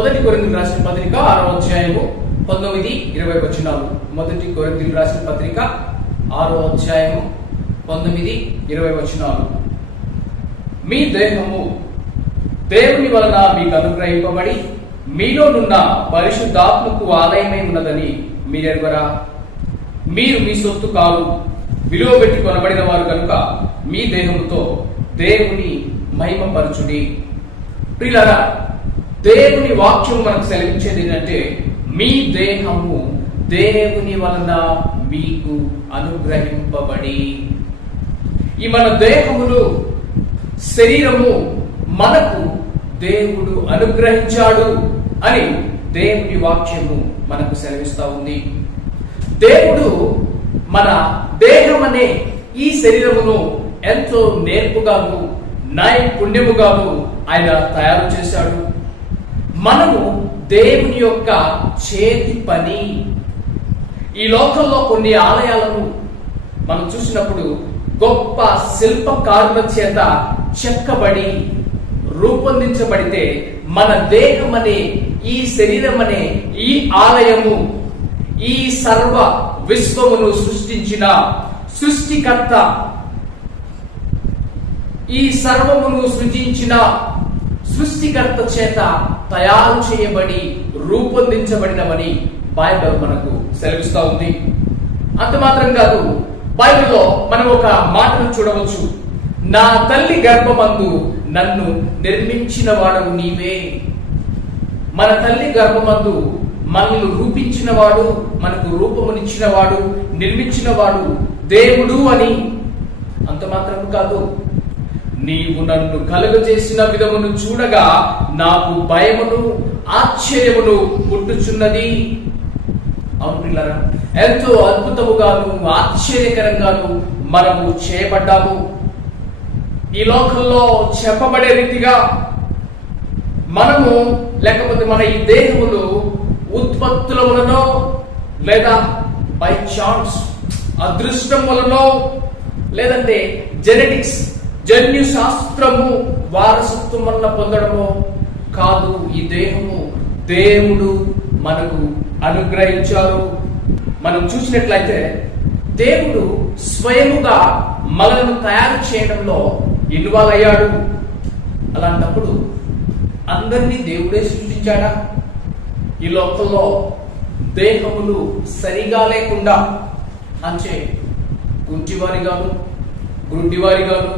మొదటి కొరింథీయులకు రాసిన పత్రిక 6వ అధ్యాయము 19-20 వచనాలు. మొదటి కొరింథీయులకు రాసిన పత్రిక 6వ అధ్యాయము 19-20 వచనాలు. మీ దేహము దేవుని వలన మీకు అనుగ్రహింపబడి మీలోనున్న పరిశుద్ధాత్మకు ఆలయమై ఉన్నదని మీరెరుగరా? మీరు మీ సొత్తు కాదు, విలువ పెట్టి కొనబడిన వారు కనుక మీ దేహముతో దేవుని మహిమపరచుడి. ప్రియులారా, దేవుని వాక్యం మనకు సెలవించేది ఏంటంటే మీ దేహము దేవుని వలన మీకు అనుగ్రహింపబడి. ఈ మన దేహములు, శరీరము మనకు దేవుడు అనుగ్రహించాడు అని దేవుని వాక్యము మనకు సెలవిస్తా ఉంది. దేవుడు మన దేహం అనే ఈ శరీరమును ఎంతో నేర్పుగాను నైపుణ్యముగాను ఆయన తయారు చేశాడు. మనము దేవుని యొక్క చేతి పని. ఈ లోకంలో కొన్ని ఆలయాలను మనం చూసినప్పుడు గొప్ప శిల్పకారుల చేత చెక్కబడి రూపొందించబడితే, మన దేహం అనే ఈ శరీరం అనే ఈ ఆలయము ఈ సర్వ విశ్వమును సృష్టించిన సృష్టికర్త, ఈ సర్వమును సృజించిన సృష్టికర్త చేత తయారు చేయబడి రూపొందించబడినవని బైబిల్ మనకు సెలవిస్తా ఉంది. అంత మాత్రం కాదు, బైబిల్లో మనం ఒక మాటను చూడవచ్చు. నా తల్లి గర్భమందు నన్ను నిర్మించిన వాడు నీవే. మన తల్లి గర్భమందు మనల్ని రూపించిన వాడు, మనకు రూపమునిచ్చిన వాడు, నిర్మించిన వాడు దేవుడు అని. అంత మాత్రం కాదు, నీవు నన్ను కలుగజేసిన విధమును చూడగా నాకు భయమును ఆశ్చర్యమును పుట్టుచున్నది. అవునులారా, ఎంతో అద్భుతముగాను ఆశ్చర్యకరంగాను మనము చేయబడ్డాము. ఈ లోకంలో చెప్పబడే రీతిగా మనము, లేకపోతే మన ఈ దేహములు ఉత్పత్తుల వలనో లేదా బై ఛాన్స్ అదృష్టం వలనో లేదంటే జెనెటిక్స్ జన్యు శాస్త్రము వారసత్వం వలన పొందడమో కాదు. ఈ దేహము దేవుడు మనకు అనుగ్రహించారు. మనం చూసినట్లయితే దేవుడు స్వయముగా మనల్ని తయారు చేయడంలో ఇన్వాల్వ్ అయ్యాడు. అలాంటప్పుడు అందరినీ దేవుడే సృష్టించాడా? ఈ లోకంలో దేహములు సరిగా లేకుండా అంచే గుంటివారిగాను గుడ్డివారిగాను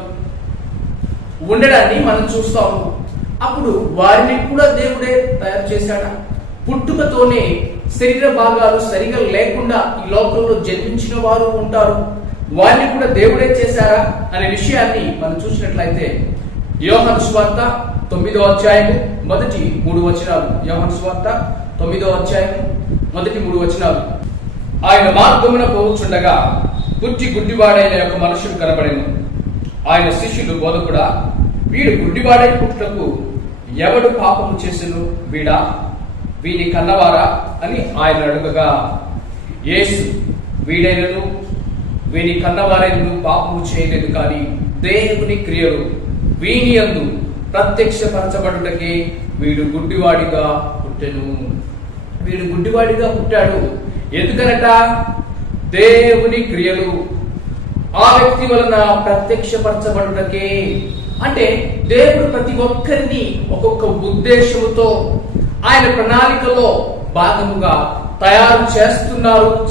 ఉండడాన్ని మనం చూస్తాము. అప్పుడు వారిని కూడా దేవుడే తయారు చేశాడా? పుట్టుకతోనే శరీర భాగాలు సరిగా లేకుండా ఈ లోకంలో జన్మించిన వారు ఉంటారు. వారిని కూడా దేవుడే చేశారా అనే విషయాన్ని మనం చూసినట్లయితే యోహాను సువార్త 9వ అధ్యాయము మొదటి 3 వచనాలు. యోహాను సువార్త 9వ అధ్యాయము మొదటి 3 వచనాలు. ఆయన మార్గమున పోవుచుండగా పుట్టి గుడ్డివాడైన ఒక మనుషుడు కనబడెను. ఆయన శిష్యులు, బోధకుడా, వీడు గుడ్డివాడై పుట్టుటకు ఎవడు పాపము చేసెను? వీడా, వీని కన్నవారా అని ఆయన అడుగగా, యేసు, వీడైనను వీని కన్నవారైనను పాపము చేయలేదు, కానీ దేవుని క్రియలు వీని యందు ప్రత్యక్షపరచబడుటకే వీడు గుడ్డివాడిగా పుట్టెను. వీడు గుడ్డివాడిగా పుట్టాడు. ఎందుకనట? దేవుని క్రియలు ఆ వ్యక్తి వలన ప్రత్యక్షపరచబడుటకే. అంటే దేవుడు ప్రతి ఒక్కరిని ఒక్కొక్క ఉద్దేశముతో ఆయన ప్రణాళికలో భాగముగా తయారు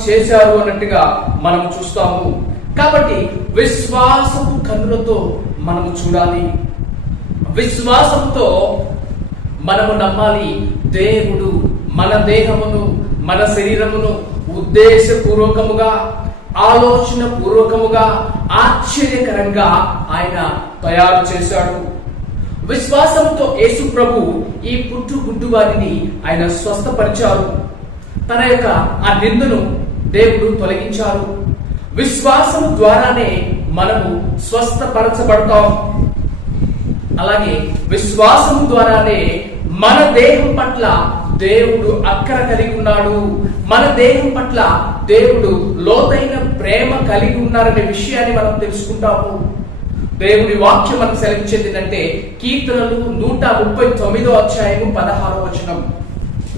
చేశారు అన్నట్టుగా మనం చూస్తాము. కాబట్టి విశ్వాసము కన్నులతో మనము చూడాలి. విశ్వాసంతో మనము నమ్మాలి. దేవుడు మన దేహమును, మన శరీరమును ఉద్దేశపూర్వకముగా, ఆలోచన పూర్వకముగా, ఆశ్చర్యకరంగా ఆయన తయారు చేశాడు. విశ్వాసంతో యేసు ప్రభు ఈ గుడ్డు వారిని ఆయన స్వస్థపరిచారు. తన యొక్క ఆ నిందను దేవుడు తొలగించారు. విశ్వాసం ద్వారానే మనము స్వస్థపరచబడతాం. అలాగే విశ్వాసం ద్వారానే మన దేహం పట్ల దేవుడు అక్కర కలిగి ఉన్నాడు. మన దేహం పట్ల దేవుడు లోతైన ప్రేమ కలిగి ఉన్నారనే విషయాన్ని మనం తెలుసుకుంటాము. దేవుడి వాక్యం మనకు సెలవించేది ఏంటంటే కీర్తనలు 139వ అధ్యాయము 16వ వచనం.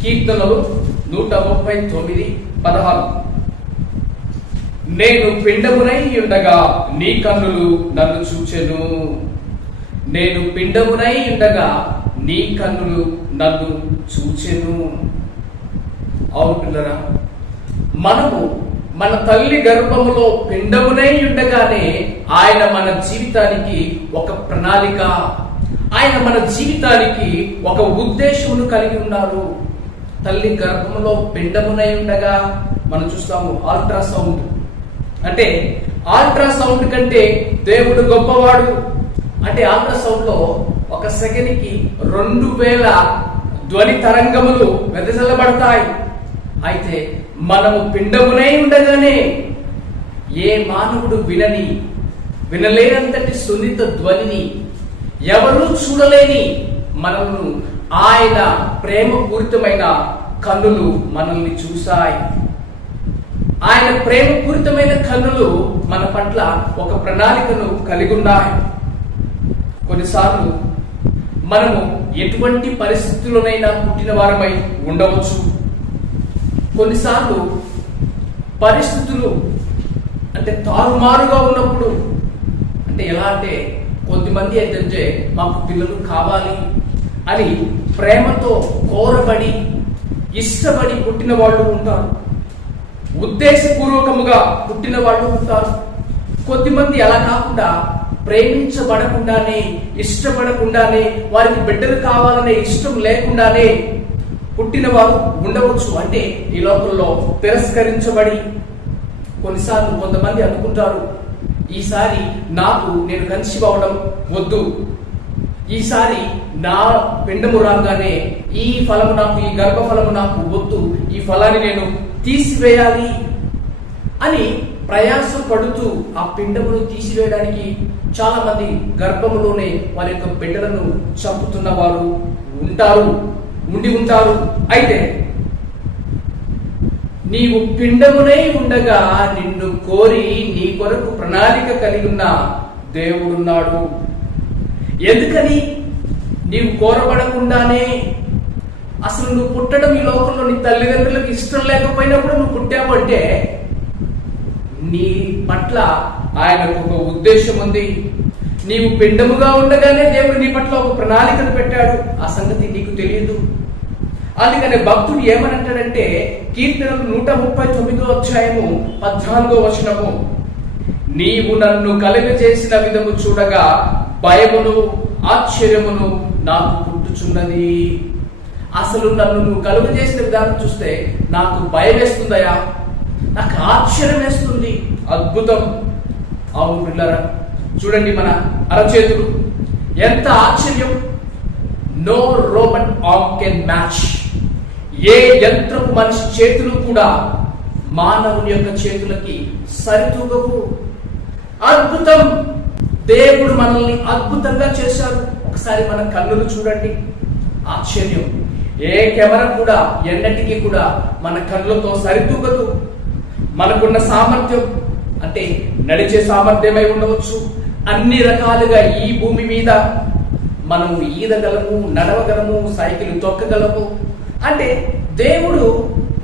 కీర్తనలు 139:16. నేను పిండమునై ఉండగా నీ కన్నులు నన్ను చూచెను. నేను పిండమునై ఉండగా నీ కన్నులు నన్ను చూచెను. అవును పిల్లరా, మనము మన తల్లి గర్భములో పిండమునై ఉండగానే ఆయన మన జీవితానికి ఒక ప్రణాళిక, ఆయన మన జీవితానికి ఒక ఉద్దేశమును కలిగి ఉన్నారు. తల్లి గర్భములో పిండమునై ఉండగా మనం చూస్తాము అల్ట్రాసౌండ్. అంటే అల్ట్రాసౌండ్ కంటే దేవుడు గొప్పవాడు. అంటే అల్ట్రాసౌండ్ లో ఒక సెకండ్కి 2000 ధ్వని తరంగములు వెదజల్లబడతాయి. అయితే మనము పిండమునై ఉండగానే ఏ మానవుడు వినలేనంతటి సున్నిత ధ్వనిని, ఎవరూ చూడలేని మనల్ని ఆయన ప్రేమపూరితమైన కన్నులు మనల్ని చూశాయి. ఆయన ప్రేమపూరితమైన కన్నులు మన పట్ల ఒక ప్రణాళికను కలిగి ఉన్నాయి. కొన్నిసార్లు మనము ఎటువంటి పరిస్థితుల్లోనైనా పుట్టిన వారమై ఉండవచ్చు. కొన్నిసార్లు పరిస్థితులు అంటే తారుమారుగా ఉన్నప్పుడు, అంటే ఎలా అంటే కొద్దిమంది ఏంటంటే మాకు పిల్లలు కావాలి అని ప్రేమతో కోరబడి ఇష్టపడి పుట్టిన వాళ్ళు ఉంటారు. ఉద్దేశపూర్వకముగా పుట్టిన వాళ్ళు ఉంటారు. కొద్దిమంది అలా కాకుండా ప్రేమించబడకుండానే, ఇష్టపడకుండానే, వారికి బిడ్డలు కావాలనే ఇష్టం లేకుండానే పుట్టిన వారు ఉండవచ్చు. అంటే ఈ లోకంలో తిరస్కరించబడి, కొన్నిసార్లు కొంతమంది అనుకుంటారు, ఈసారి నేను కన్సీవ్ అవడం వద్దు, ఈసారి నా పిండము రాగానే ఈ ఫలము నాకు, ఈ గర్భఫలము నాకు వద్దు, ఈ ఫలాన్ని నేను తీసివేయాలి అని ప్రయాస పడుతూ ఆ పిండమును తీసివేయడానికి చాలా మంది గర్భములోనే వారి యొక్క బిడ్డలను చంపుతున్న వారు ఉండి ఉంటారు. అయితే నీవు పిండమునై ఉండగా నిన్ను కోరి నీ కొరకు ప్రణాళిక కలిగి ఉన్న దేవుడున్నాడు. ఎందుకని నీవు కోరబడకుండానే, అసలు నువ్వు పుట్టడం ఈ లోకంలో నీ తల్లిదండ్రులకు ఇష్టం లేకపోయినప్పుడు నువ్వు పుట్టావు అంటే నీ పట్ల ఆయనకు ఒక ఉద్దేశం ఉంది. నీవు పిండముగా ఉండగానే దేవుడు నీ పట్ల ఒక ప్రణాళికను పెట్టాడు. ఆ సంగతి నీకు తెలియదు. అందుకని భక్తుడు ఏమనంటాడంటే కీర్తనలు 139:14 నీవు నన్ను కలుగజేసిన విధము చూడగా భయమును ఆశ్చర్యమును నాకు పుట్టుచున్నది. అసలు నన్ను నువ్వు కలుగజేసిన విధానం చూస్తే నాకు భయం వేస్తుందయా, నాకు ఆశ్చర్యం వేస్తుంది. అద్భుతం. అవును పిల్లరా, చూడండి మన అరచేతులు, ఎంత ఆశ్చర్యం. No roman arm can match. ఏ యంత్రపు మనిషి చేతులు కూడా మానవుని యొక్క చేతులకి సరితూగవు. అద్భుతం. దేవుడు మనల్ని అద్భుతంగా చేశాడు. ఒకసారి మన కన్నులు చూడండి, ఆశ్చర్యం. ఏ కెమెరా కూడా ఎన్నటికీ కూడా మన కళ్ళతో సరితూగదు. మనకున్న సామర్థ్యం అంటే నడిచే సామర్థ్యమై ఉండవచ్చు. అన్ని రకాలుగా ఈ భూమి మీద మనము ఈదగలము, నడవగలము, సైకిల్ తొక్కగలము. అంటే దేవుడు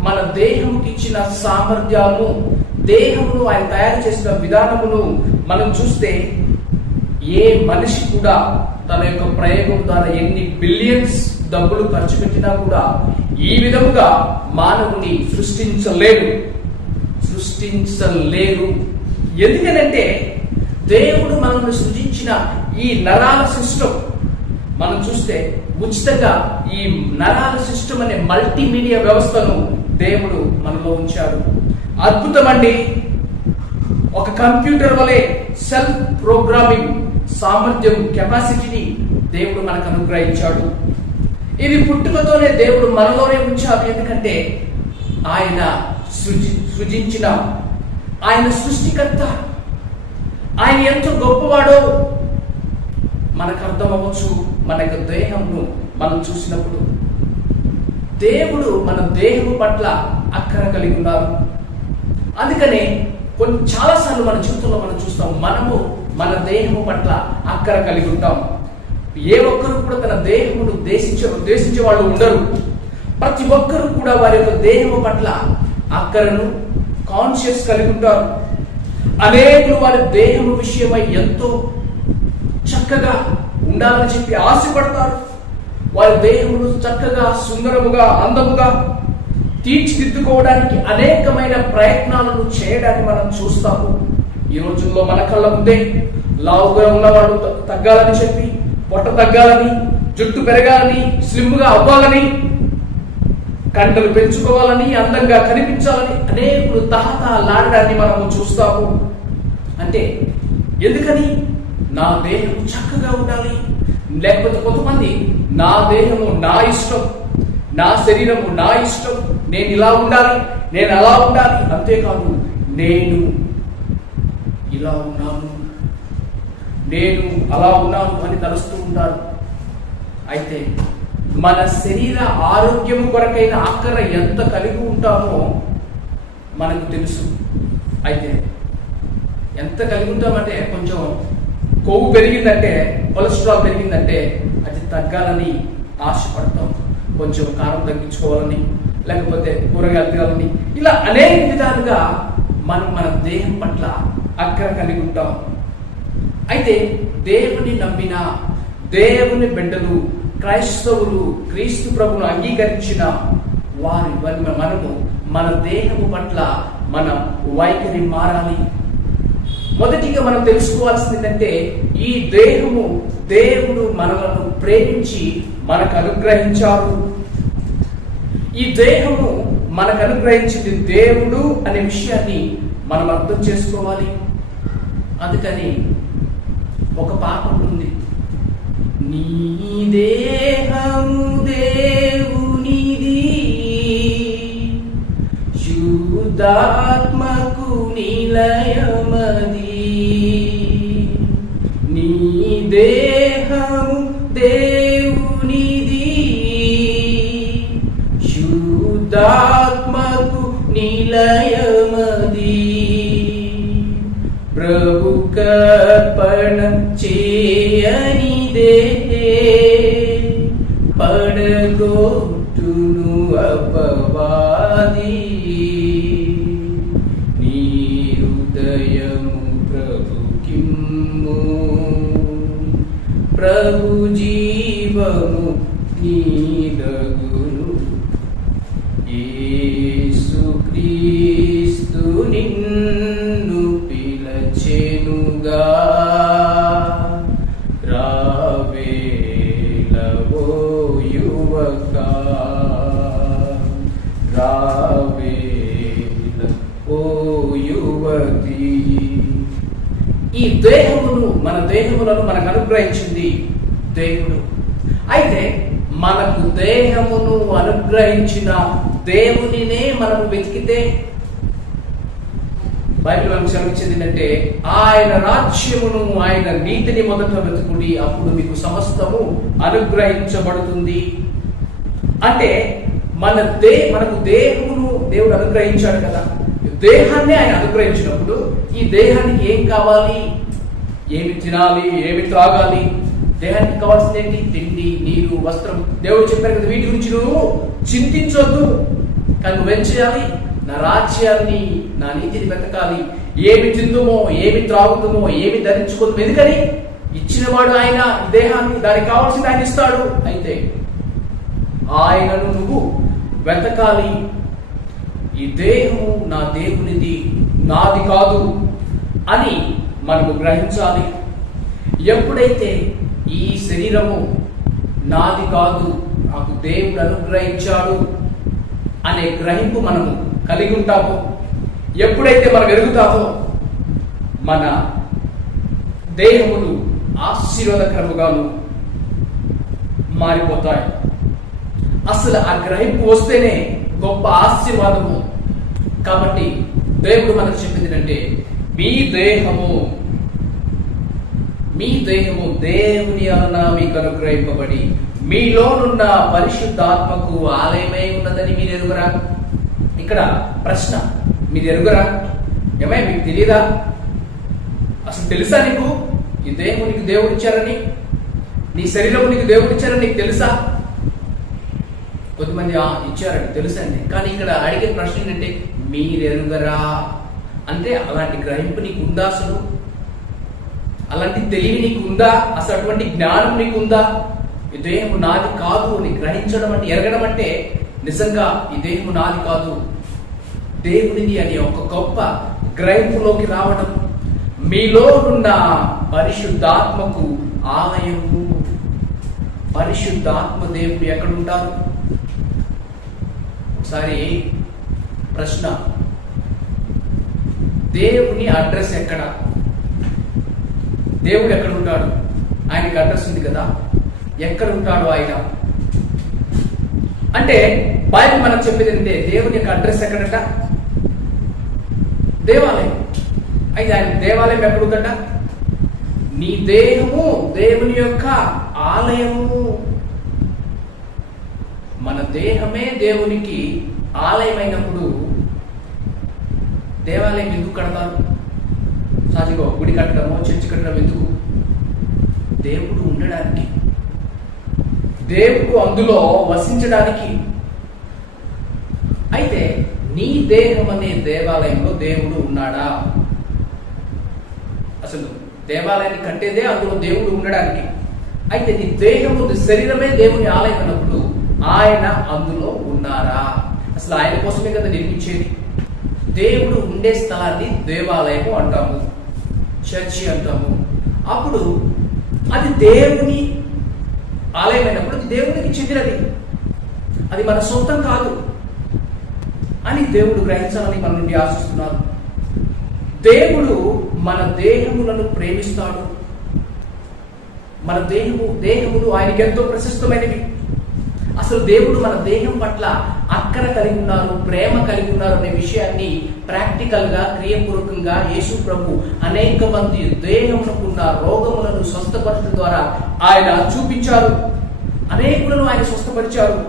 మన దేహంకి ఇచ్చిన సామర్థ్యాలను, దేహమును ఆయన తయారు చేసిన విధానమును మనం చూస్తే ఏ మనిషి కూడా తన యొక్క ప్రయోగం ద్వారా ఎన్ని బిలియన్స్ డబ్బులు ఖర్చు పెట్టినా కూడా ఈ విధముగా మానవుని సృష్టించలేరు. ఎందుకనంటే దేవుడు మనల్ని సృజించిన ఈ నరాల సిస్టమ్ మనం చూస్తే ఉచితంగా ఈ నరాల సిస్టమ్ అనే మల్టీమీడియా వ్యవస్థను దేవుడు మనలో ఉంచాడు. అద్భుతం అండి. ఒక కంప్యూటర్ వలె సెల్ఫ్ ప్రోగ్రామింగ్ సామర్థ్యం, కెపాసిటీని దేవుడు మనకు అనుగ్రహించాడు. ఇది పుట్టుకతోనే దేవుడు మనలోనే ఉంచాడు. ఎందుకంటే ఆయన సృజించిన, ఆయన సృష్టికర్త, ఆయన ఎంత గొప్పవాడో మనకు అర్థం అవ్వచ్చు. మన యొక్క దేహంను మనం చూసినప్పుడు దేవుడు మన దేహము పట్ల అక్కర కలిగి ఉన్నారు. అందుకనే చాలాసార్లు మన జీవితంలో మనం చూస్తాం, మనము మన దేహము పట్ల అక్కర కలిగి ఉంటాం. ఏ ఒక్కరు కూడా తన దేహమును ద్వేషించే వాళ్ళు ఉండరు. ప్రతి ఒక్కరూ కూడా వారి యొక్క దేహము పట్ల అక్కరను కాన్షియస్ కలిగి ఉంటారు. అనేకులు వారి దేహము విషయమై ఎంతో చక్కగా ఉండాలని చెప్పి ఆశపడతారు. వారి దేహమును చక్కగా, సుందరముగా, అందముగా తీర్చిదిద్దుకోవడానికి అనేకమైన ప్రయత్నాలను చేయడానికి మనం చూస్తాము. ఈ రోజుల్లో మన కళ్ళ ముందే లావుగా ఉన్నవాడు తగ్గాలని చెప్పి, పొట్ట తగ్గాలని, జుట్టు పెరగాలని, స్లిమ్గా అవ్వాలని, కండలు పెంచుకోవాలని, అందంగా కనిపించాలని అనేకులు తహతహలాడడాన్ని మనము చూస్తాము. అంటే ఎందుకని? నా దేహం చక్కగా ఉండాలి. లేకపోతే కొంతమంది నా దేహము నా ఇష్టం, నా శరీరము నా ఇష్టం, నేను ఇలా ఉండాలి, నేను అలా ఉండాలి, అంతేకాదు నేను ఇలా ఉన్నాను, నేను అలా ఉన్నాను అని తలుస్తూ ఉంటారు. అయితే మన శరీర ఆరోగ్యం కొరకైన అక్కర ఎంత కలిగి ఉంటామో మనకు తెలుసు. అయితే ఎంత కలిగి ఉంటామంటే, కొంచెం కొవ్వు పెరిగిందంటే, కొలెస్ట్రాల్ పెరిగిందంటే అది తగ్గాలని ఆశపడతాం. కొంచెం కారం తగ్గించుకోవాలని, లేకపోతే కూరగాయలు తినాలని, ఇలా అనేక విధాలుగా మనం మన దేహం పట్ల అక్కర కలిగి ఉంటాం. అయితే దేవుని నమ్మిన దేవుని బిడ్డలు, క్రైస్తవులు, క్రీస్తు ప్రభును అంగీకరించిన మనము మన దేహము పట్ల మన వైఖరి మారాలి. మొదటిగా మనం తెలుసుకోవాల్సింది ఏంటంటే, ఈ దేహము దేవుడు మనలను ప్రేమించి మనకు అనుగ్రహించారు. ఈ దేహము మనకు అనుగ్రహించింది దేవుడు అనే విషయాన్ని మనం అర్థం చేసుకోవాలి. అందుకని ఒక పాట ఉంటుంది, నీ దేహము దేవునిది, శుద్ధాత్మకు నిలయమది. నీ దేహము దేవునిది, శుద్ధాత్మకు నిలయమది. ప్రభు కర్పణ చేయనిదే పడగొట్టును అపవాది. నీ హృదయము ప్రభుకిమ్ము, ప్రభు జీవము నీదగును. యేసుక్రీస్తు నిన్ను పిలచెనుగా, రావేలవో యువక, రావేల ఓ యువతి. ఈ దేహమును, మన దేహములను మనకు అనుగ్రహించింది దేవుడు. అయితే మనకు దేహమును అనుగ్రహించిన దేవునినే మనము వెతికితే, బైబిల్ మనకు సెలవిచ్చేది ఏంటంటే, ఆయన రాజ్యమును, ఆయన నీతిని మొదట వెతుకుడి, అప్పుడు మీకు సమస్తము అనుగ్రహించబడుతుంది. అంటే మనకు దేహమును దేవుడు అనుగ్రహించాడు కదా. దేహాన్ని ఆయన అనుగ్రహించినప్పుడు ఈ దేహానికి ఏం కావాలి? ఏమి తినాలి, ఏమి త్రాగాలి? దేహానికి కావాల్సింది ఏంటి? తిండి, నీరు, వస్త్రం. దేవుడు చెప్పారు కదా, వీటి గురించి నువ్వు చింతించొద్దు, కానీ నువ్వేం చేయాలి? నా రాజ్యాన్ని, నా నీతిని వెతకాలి. ఏమి తిందుమో, ఏమి త్రాగుతుమో, ఏమి ధరించుకుందామో. ఎందుకని? ఇచ్చినవాడు ఆయన. దేహాన్ని, దానికి కావాల్సింది ఆయన ఇస్తాడు. అయితే ఆయనను నువ్వు వెతకాలి. ఈ దేహము నా దేవునిది, నాది కాదు అని మనము గ్రహించాలి. ఎప్పుడైతే ఈ శరీరము నాది కాదు, నాకు దేవుడు అనుగ్రహించాడు అనే గ్రహింపు మనము కలిగి ఉంటామో, ఎప్పుడైతే మనం ఎరుగుతామో, మన దేహములు ఆశీర్వాదకరముగాను మారిపోతాయి. అసలు ఆ గ్రహింపు వస్తేనే గొప్ప ఆశీర్వాదము. కాబట్టి దేవుడు మనకు చెప్పింది ఏంటంటే, మీ దేహము దేవుని వలన మీకు అనుగ్రహింపబడి మీలోనున్న పరిశుద్ధాత్మకు ఆలయమై ఉన్నదని మీరు ఎరుగురా? ఇక్కడ ప్రశ్న, మీరు ఎరుగురా? ఏమై మీకు తెలియదా? అసలు తెలుసా నీకు ఈ దేహము నీకు దేవుడు ఇచ్చారని? నీ శరీరము నీకు దేవుడు ఇచ్చారని నీకు తెలుసా? కొంతమంది ఇచ్చారండి తెలుసండి, కానీ ఇక్కడ అడిగే ప్రశ్న ఏంటంటే మీరెరుగరా అంటే అలాంటి గ్రహింపు నీకు ఉందా? అసలు అలాంటి తెలివి నీకు ఉందా? అసలు అటువంటి జ్ఞానం నీకు ఉందా? ఈ దేహము నాది కాదు అని గ్రహించడం అంటే, ఎరగడం అంటే నిజంగా ఈ దేహము నాది కాదు దేవునిది అని ఒక గొప్ప గ్రహింపులోకి రావడం. మీలో ఉన్న పరిశుద్ధాత్మకు ఆలయము. పరిశుద్ధాత్మ దేవుడు ఎక్కడుంటారు? ఒకసారి ప్రశ్న, దేవుని అడ్రస్ ఎక్కడ? దేవుడు ఎక్కడ ఉంటాడు? ఆయనకి అడ్రస్ ఉంది కదా, ఎక్కడ ఉంటాడు ఆయన అంటే బైబిల్ మనకు చెప్పేది ఏంటంటే దేవుని యొక్క అడ్రస్ ఎక్కడట? దేవాలయం. అయితే ఆయన దేవాలయం ఎక్కడ ఉందట? నీ దేహము దేవుని యొక్క ఆలయము. మన దేహమే దేవునికి ఆలయమైనప్పుడు దేవాలయం ఎందుకు కడతారు? సాధిగో గుడి కట్టడమో చర్చి కట్టడం ఎందుకు? దేవుడు ఉండడానికి, దేవుడు అందులో వసించడానికి. అయితే నీ దేహం అనే దేవాలయంలో దేవుడు ఉన్నాడా? అసలు దేవాలయాన్ని కట్టేదే అందులో దేవుడు ఉండడానికి. అయితే నీ దేహము, నీ శరీరమే దేవుని ఆలయం అన్నప్పుడు ఆయన అందులో ఉన్నారా? అసలు ఆయన కోసమే కదా నిర్మించేది. దేవుడు ఉండే స్థలాన్ని దేవాలయము అంటాము, చర్చి అంటాము. అప్పుడు అది దేవుని ఆలయమైనప్పుడు అది దేవునికి చెందినది, అది మన సొంతం కాదు అని దేవుడు గ్రహించాలని మన నుండి ఆశిస్తున్నారు. దేవుడు మన దేహములను ప్రేమిస్తాడు. మన దేహములు ఆయనకి ఎంతో ప్రశస్తమైనవి. అసలు దేవుడు మన దేహం పట్ల అక్కర కలిగి ఉన్నారు, ప్రేమ కలిగి ఉన్నారు అనే విషయాన్ని ప్రాక్టికల్ గా, క్రియాపూర్వకంగా యేసు ప్రభు అనేక మంది దేహములకు ఉన్న రోగములను స్వస్థపరచడం ద్వారా ఆయన చూపించారు. అనేకులను ఆయన స్వస్థపరిచారు.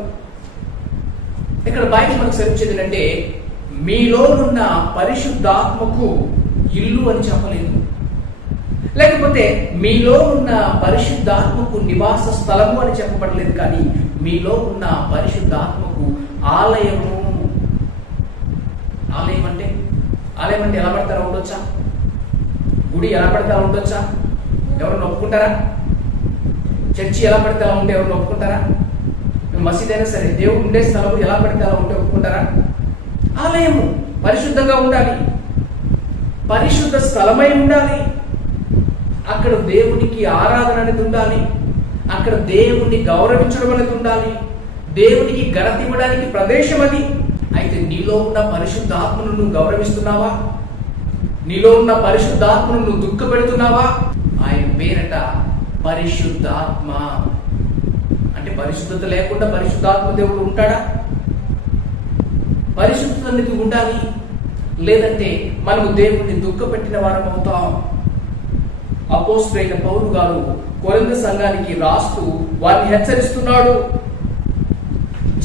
ఇక్కడ బైబిల్ మనకు సెలవించేది ఏంటంటే మీలో ఉన్న పరిశుద్ధాత్మకు ఇల్లు అని చెప్పలేదు, లేకపోతే మీలో ఉన్న పరిశుద్ధాత్మకు నివాస స్థలము అని చెప్పబడలేదు. కానీ మీలో ఉన్న పరిశుద్ధాత్మకు ఆలయము. ఆలయం అంటే ఎలా పడతారా ఉండొచ్చా? గుడి ఎలా పడితే అలా ఉండొచ్చా? ఎవరు ఒప్పుకుంటారా? చర్చి ఎలా పడితే అలా ఉంటే ఎవరు ఒప్పుకుంటారా? మసీద్ అయినా సరే దేవుడు ఉండే స్థలము ఎలా పడితే అలా ఉంటే ఒప్పుకుంటారా? ఆలయము పరిశుద్ధంగా ఉండాలి, పరిశుద్ధ స్థలమై ఉండాలి. అక్కడ దేవునికి ఆరాధన అనేది ఉండాలి, అక్కడ దేవుణ్ణి గౌరవించడం అనేది ఉండాలి, దేవునికి ఘనత ఇవ్వడానికి ప్రదేశం అది. అయితే నీలో ఉన్న పరిశుద్ధాత్మను నువ్వు గౌరవిస్తున్నావా? నీలో ఉన్న పరిశుద్ధాత్మను నువ్వు దుఃఖపెడుతున్నావా? ఆయన పేరట పరిశుద్ధాత్మ. అంటే పరిశుద్ధత లేకుండా పరిశుద్ధాత్మ దేవుడు ఉంటాడా? పరిశుద్ధత అనేది ఉండాలి, లేదంటే మనము దేవుణ్ణి దుఃఖపెట్టిన వారం అవుతాం. అపోస్తలుడైన పౌలు గారు కొరింథీ సంఘానికి రాస్తూ వారిని హెచ్చరిస్తున్నాడు.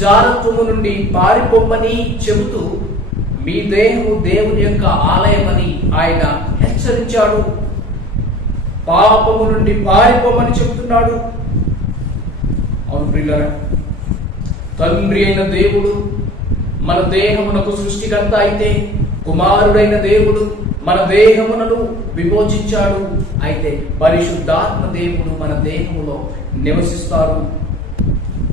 జారత్వము నుండి పారిపోమ్మని చెబుతూ మీ దేహము దేవుని యొక్క ఆలయమని ఆయన హెచ్చరించాడు. పాపము నుండి పారిపోమని చెబుతున్నాడు. అవును ప్రియులారా, తండ్రి అయిన దేవుడు మన దేహమునకు సృష్టికర్త అయితే, కుమారుడైన దేవుడు మన దేహములను విమోచించాడు. అయితే పరిశుద్ధాత్మ దేవుడు మన దేహములో నివసిస్తారు.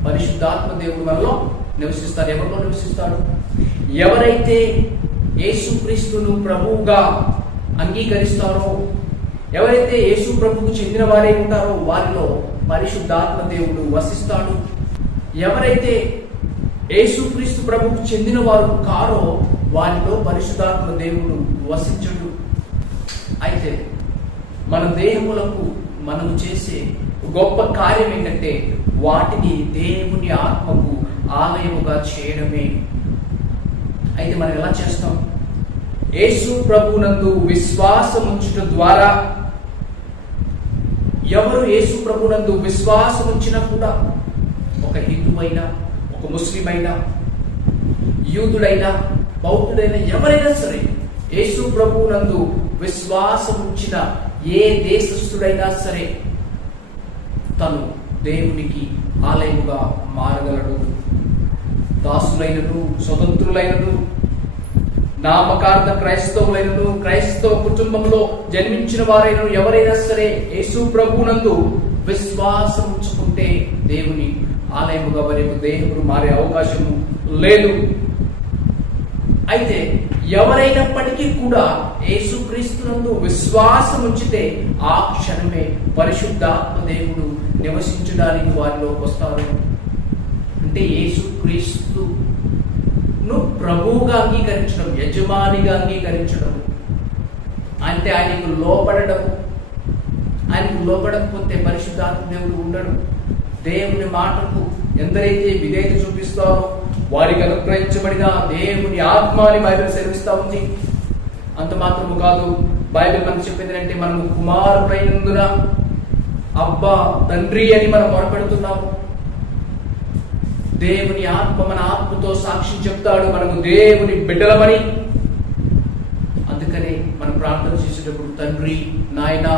పరిశుద్ధాత్మ దేవుడు మనలో నివసిస్తారు. ఎవరిలో నివసిస్తాడు? ఎవరైతే యేసుక్రీస్తును ప్రభువుగా అంగీకరిస్తారో, ఎవరైతే యేసు ప్రభువుకు చెందిన వారే ఉంటారో వారిలో పరిశుద్ధాత్మ దేవుడు వసిస్తాడు. ఎవరైతే యేసుక్రీస్తు ప్రభువుకు చెందిన వారు కారో వారిలో పరిశుద్ధాత్మ దేవుడు వసించడు. అయితే మన దేహములకు మనం చేసే గొప్ప కార్యం ఏంటంటే వాటిని దేవుని ఆత్మకు ఆలయముగా చేయడమే. అయితే మనం ఎలా చేస్తాం? యేసు ప్రభువునందు విశ్వాసం ఉంచడం ద్వారా, ఎవరు యేసు ప్రభువునందు విశ్వాసం ఉంచినా కూడా, ఒక హిందువైనా, ఒక ముస్లిం అయినా, యూదుడైనా, బౌద్ధుడైనా, ఎవరైనా సరే యేసు ప్రభువునందు విశ్వాసం ఉంచిన ఏ దేశస్థుడైనా సరే తను దేవునికి ఆలయముగా మారగలడు. దాసులైనను, స్వతంత్రులైనను, నామకార్థ క్రైస్తవులైనను, క్రైస్తవ కుటుంబంలో జన్మించిన వారైనను ఎవరైనా సరే యేసు ప్రభువునందు విశ్వాసం ఉంచుకుంటే దేవుని ఆలయముగా వారి దేహములు మారే అవకాశం లేదు. అయితే ఎవరైనప్పటికీ కూడా యేసుక్రీస్తునందు విశ్వాసం ఉంచితే ఆ క్షణమే పరిశుద్ధాత్మ దేవుడు నివసించడానికి వారిలోకి వస్తారు. అంటే యేసుక్రీస్తును ప్రభువుగా అంగీకరించడం, యజమానిగా అంగీకరించడం, అంటే ఆయనకు లోబడడం. ఆయనకు లోబడకపోతే పరిశుద్ధాత్మ దేవుడు ఉండడు. దేవుని మాటకు ఎందరైతే విధేయత చూపిస్తారో వారికి అనుగ్రహించబడిన దేవుని ఆత్మ అని బైబిల్ సెలవిస్తా ఉంది. అంత మాత్రము కాదు, బైబిల్ మనకు చెప్పింది అంటే మనము కుమారుడైనందున అబ్బా తండ్రి అని మనం మొరపెడుతున్నాము. దేవుని ఆత్మ మన ఆత్మతో సాక్ష్యం చెప్తాడు మనము దేవుని బిడ్డలమని. అందుకనే మనం ప్రార్థన చేసేటప్పుడు తండ్రి, నాయన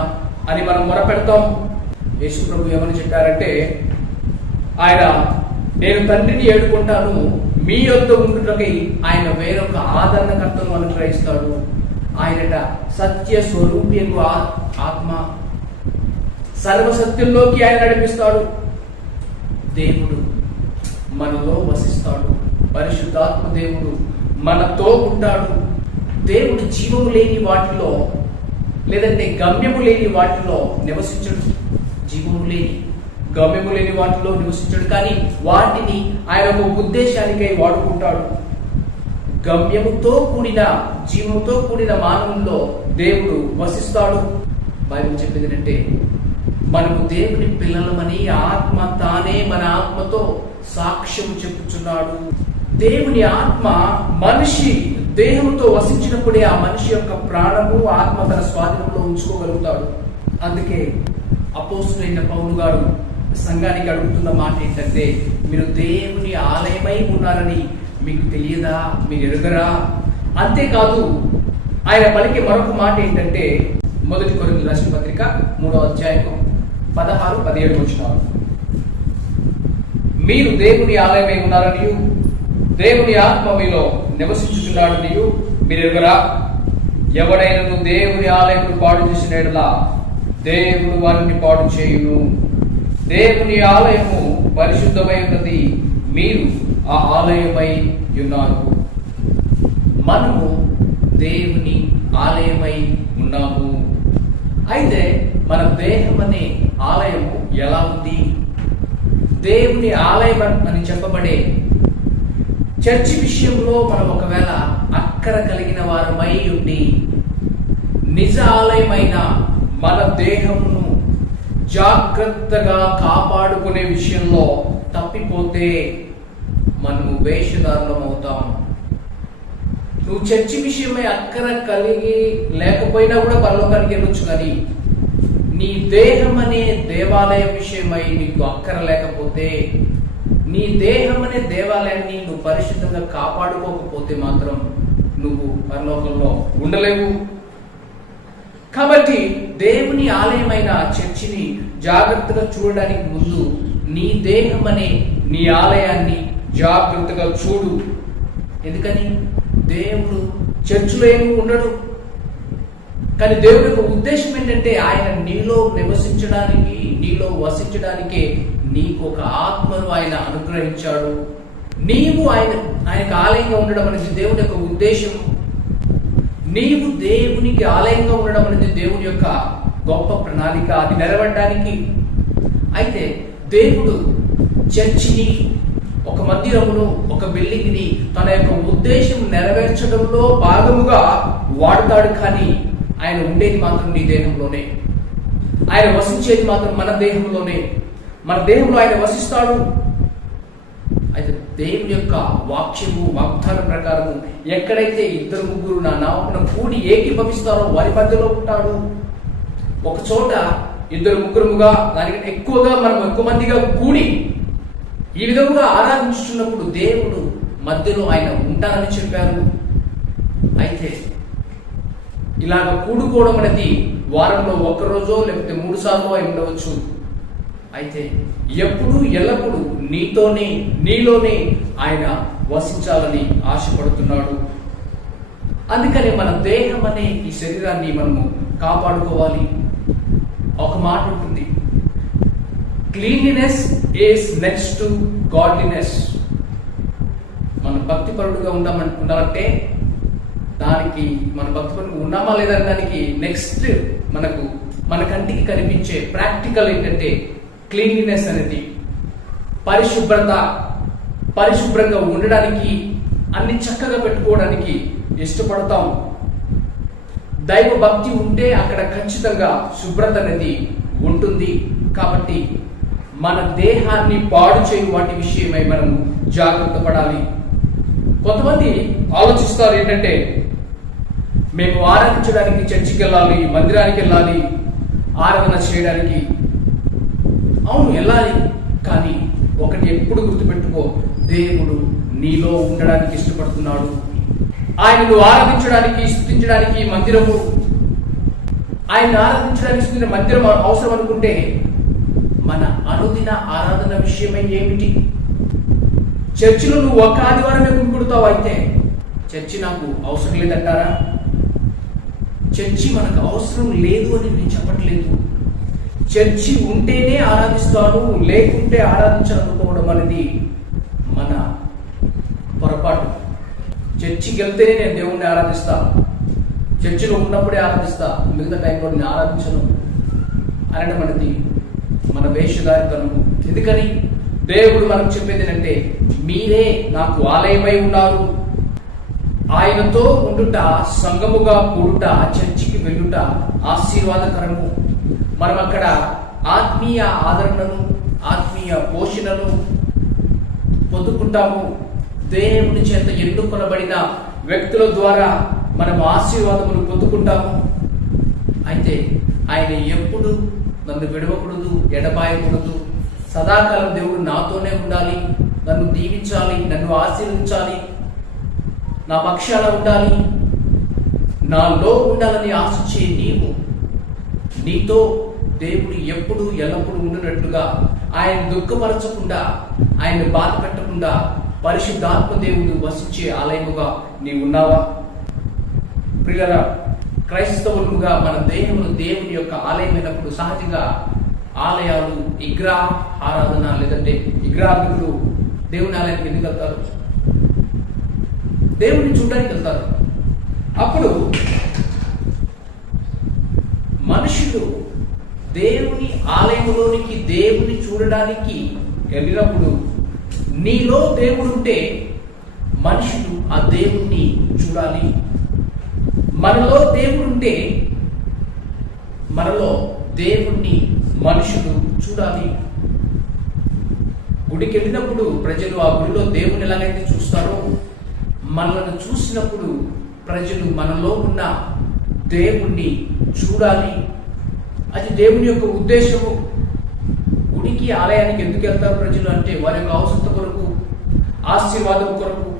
అని మనం మొరపెడతాం. యేసు ప్రభు ఏమని చెప్పారంటే, ఆయన నేను తండ్రిని ఏడుకుంటాను, మీ యొద్ద ఉండుటకై ఆయన వేరొక ఆదరణకర్తను అనుగ్రహిస్తాడు. ఆయనట సత్య స్వరూపియకు ఆత్మ, సర్వసత్యంలోకి ఆయన నడిపిస్తాడు. దేవుడు మనలో వసిస్తాడు. పరిశుద్ధాత్మ దేవుడు మనతో ఉంటాడు. దేవుడు జీవము లేని వాటిలో, లేదంటే గమ్యము లేని వాటిలో నివసించడు. గమ్యము లేని వాటిలో నివసించడు, కానీ వాటిని ఆయన ఒక ఉద్దేశానికై వాడుకుంటాడు. గమ్యముతో కూడిన, జీవముతో కూడిన మానవుల్లో దేవుడు వసిస్తాడు. బైబిల్ చెప్పింది అంటే మనము దేవుని పిల్లలమని ఆత్మ తానే మన ఆత్మతో సాక్ష్యం చెప్పుచున్నాడు. దేవుని ఆత్మ మనిషి దేహంతో వసించినప్పుడే ఆ మనిషి యొక్క ప్రాణము, ఆత్మ తన స్వాధీనంలో ఉంచుకోగలుగుతాడు. అందుకే అపోస్తలుడైన పౌలు గారు సంఘానికి అడుగుతున్న మాట ఏంటంటే, మీరు దేవుని ఆలయమై ఉన్నారని మీకు తెలియదా, మీరు ఎరుగరా? అంతేకాదు ఆయన పలికే మరొక మాట ఏంటంటే, 1 కొరింథీయులకు రాసిన పత్రిక 3వ అధ్యాయం 16-17 వచనాలు, మీరు దేవుని ఆలయమై ఉన్నారని, దేవుని ఆత్మ మీలో నివసించుచున్నాడని మీరు ఎరుగరా? ఎవడైనను దేవుని ఆలయమును పాడు చేసిన యెడల దేవుడు వారిని పాడు చేయును. దేవుని ఆలయము పరిశుద్ధమై ఉన్నది, మీరు ఆ ఆలయమై ఉన్నారు. మనము దేవుని ఆలయమై ఉన్నాము. అయితే మన దేహం అనే ఆలయము ఎలా ఉంది? దేవుని ఆలయం అని చెప్పబడే చర్చి విషయంలో మనం ఒకవేళ అక్కర కలిగిన వారమై ఉండి నిజ ఆలయమైన మన దేహమును జాగ్రత్తగా కాపాడుకునే విషయంలో తప్పిపోతే మనము వేషధారులం అవుతాం. నువ్వు చర్చి విషయమై అక్కర కలిగి లేకపోయినా కూడా పరలోకానికి వెళ్ళొచ్చు, కానీ నీ దేహం అనే దేవాలయం విషయమై నీకు అక్కర లేకపోతే, నీ దేహం అనే దేవాలయాన్ని నువ్వు పరిశుద్ధంగా కాపాడుకోకపోతే మాత్రం నువ్వు పరలోకంలో ఉండలేవు. కాబట్టి దేవుని ఆలయమైన చర్చిని జాగ్రత్తగా చూడడానికి ముందు నీ దేహం అనే నీ ఆలయాన్ని జాగ్రత్తగా చూడు. ఎందుకని? దేవుడు చర్చిలో ఏమి ఉండడు, కానీ దేవుడి యొక్క ఉద్దేశం ఏంటంటే ఆయన నీలో నివసించడానికి, నీలో వసించడానికే నీకు ఒక ఆత్మను ఆయన అనుగ్రహించాడు. నీవు ఆయనకు ఆలయంగా ఉండడం అనేది దేవుని యొక్క ఉద్దేశం. నీవు దేవునికి ఆలయంగా ఉండడం అనేది దేవుని యొక్క గొప్ప ప్రణాళిక, అది నెరవేరడానికి. అయితే దేవుడు చర్చిని, ఒక మందిరమును, ఒక బిల్డింగ్ ని తన యొక్క ఉద్దేశం నెరవేర్చడంలో భాగముగా వాడతాడు. కానీ ఆయన ఉండేది మాత్రం నీ దేహంలోనే, ఆయన వసించేది మాత్రం మన దేహంలోనే. మన దేహంలో ఆయన వసిస్తాడు. అయితే దేవుని యొక్క వాక్యము, వాగ్దానం ప్రకారము ఎక్కడైతే 2-3 నా నామమున కూడి ఏకీభవిస్తారో వారి మధ్యలో ఉంటాడు. ఒక చోట 2-3 దానికంటే ఎక్కువగా మనం ఎక్కువ మందిగా కూడి ఈ విధముగా ఆరాధించుతున్నప్పుడు దేవుడు మధ్యలో ఆయన ఉంటారని చెప్పారు. అయితే ఇలాగ కూడుకోవడం అనేది వారంలో 1 రోజో లేకపోతే 3 సార్లు అయి ఉండవచ్చు. అయితే ఎప్పుడు ఎల్లప్పుడూ నీలోనే ఆయన వసించాలని ఆశపడుతున్నాడు. అందుకని మన దేహం అనే ఈ శరీరాన్ని మనము కాపాడుకోవాలి. ఒక మాట ఉంటుంది, cleanliness is next to godliness. మనం భక్తిపరుడుగా ఉండాలంటే దానికి మన భక్తిపరుడుగా ఉన్నామా లేదా దానికి నెక్స్ట్ మన కంటికి కనిపించే ప్రాక్టికల్ ఏంటంటే క్లీన్లీనెస్ అనేది పరిశుభ్రంగా ఉండడానికి, అన్ని చక్కగా పెట్టుకోవడానికి ఇష్టపడతాం. దైవ భక్తి ఉంటే అక్కడ ఖచ్చితంగా శుభ్రత అనేది ఉంటుంది. కాబట్టి మన దేహాన్ని పాడు చేయు వాటి విషయమై మనం జాగ్రత్త పడాలి. కొంతమంది ఆలోచిస్తారు ఏంటంటే, మేము ఆరాధించడానికి చర్చికి వెళ్ళాలి, మందిరానికి వెళ్ళాలి, ఆరాధన చేయడానికి. అవును, వెళ్ళాలి. కానీ ఒకటి ఎప్పుడు గుర్తుపెట్టుకో, దేవుడు నీలో ఉండడానికి ఇష్టపడుతున్నాడు. ఆయనను ఆరాధించడానికి, స్తుతించడానికి మందిరము, ఆయన ఆరాధించడానికి స్తుతించిన మందిరం అవసరం అనుకుంటే మన అనుదిన ఆరాధన విషయమై ఏమిటి? చర్చిలో నువ్వు ఒక ఆదివారమే గుంపుడుతావు, అయితే చర్చి నాకు అవసరం లేదంటారా? చర్చి మనకు అవసరం లేదు అని నేను చెప్పట్లేదు. చర్చి ఉంటేనే ఆరాధిస్తాను, లేకుంటే ఆరాధించాలనుకోవడం అనేది మన పొరపాటు. చర్చికి వెళ్తేనే నేను దేవుణ్ణి ఆరాధిస్తా, చర్చిలో ఉన్నప్పుడే ఆరాధిస్తా, మిగతా టైంలో నేను ఆరాధించను అనడం అనేది మన వేషధారితనము. ఎందుకని దేవుడు మనకు చెప్పేది ఏంటంటే, మీరే నాకు ఆలయమై ఉన్నారు. ఆయనతో ఉండుట, సంఘముగా కూడుట, చర్చికి వెళ్ళుట ఆశీర్వాదకరము. మనం అక్కడ ఆత్మీయ ఆదరణను, ఆత్మీయ పోషణను పొందుకుంటాము. దేవుని చేత ఎన్నుకొనబడిన వ్యక్తుల ద్వారా మనం ఆశీర్వాదములు పొందుకుంటాము. అయితే ఆయన ఎప్పుడు నన్ను విడవకూడదు, ఎడబాయకూడదు, సదాకాలం దేవుడు నాతోనే ఉండాలి, నన్ను దీవించాలి, నన్ను ఆశీర్వదించాలి, నా పక్షాన ఉండాలి, నాలో ఉండాలని ఆశించే నీతో దేవుడు ఎప్పుడు ఎల్లప్పుడూ ఉండినట్లుగా, ఆయన దుఃఖపరచకుండా, ఆయన బాధ పెట్టకుండా పరిశుద్ధాత్మ దేవుడు వసించే ఆలయముగా నీవు ఉన్నావా? ప్రియులారా, క్రైస్తవులుగా మన దేహమును దేవుని యొక్క ఆలయమైనప్పుడు సహజంగా ఆలయాలు, విగ్రహ ఆరాధన లేదంటే విగ్రహాభికులు దేవుని ఆలయానికి ఎందుకు వెళ్తారు? దేవుని చూడడానికి వెళ్తారు. అప్పుడు మనుషులు దేవుని ఆలయంలోనికి, దేవుని చూడడానికి వెళ్ళినప్పుడు నీలో దేవుడు ఉంటే మనుషులు ఆ దేవుణ్ణి చూడాలి. మనలో దేవుడు ఉంటే మనలో దేవుణ్ణి మనుషులు చూడాలి. గుడికి వెళ్ళినప్పుడు ప్రజలు ఆ గుడిలో దేవుని ఎలాగైతే చూస్తారో, మనల్ని చూసినప్పుడు ప్రజలు మనలో ఉన్న దేవుణ్ణి చూడాలి. అది దేవుని యొక్క ఉద్దేశము. గుడికి, ఆలయానికి ఎందుకు వెళ్తారు ప్రజలు అంటే వారి యొక్క అవసరత కొరకు, ఆశీర్వాదం కొరకు.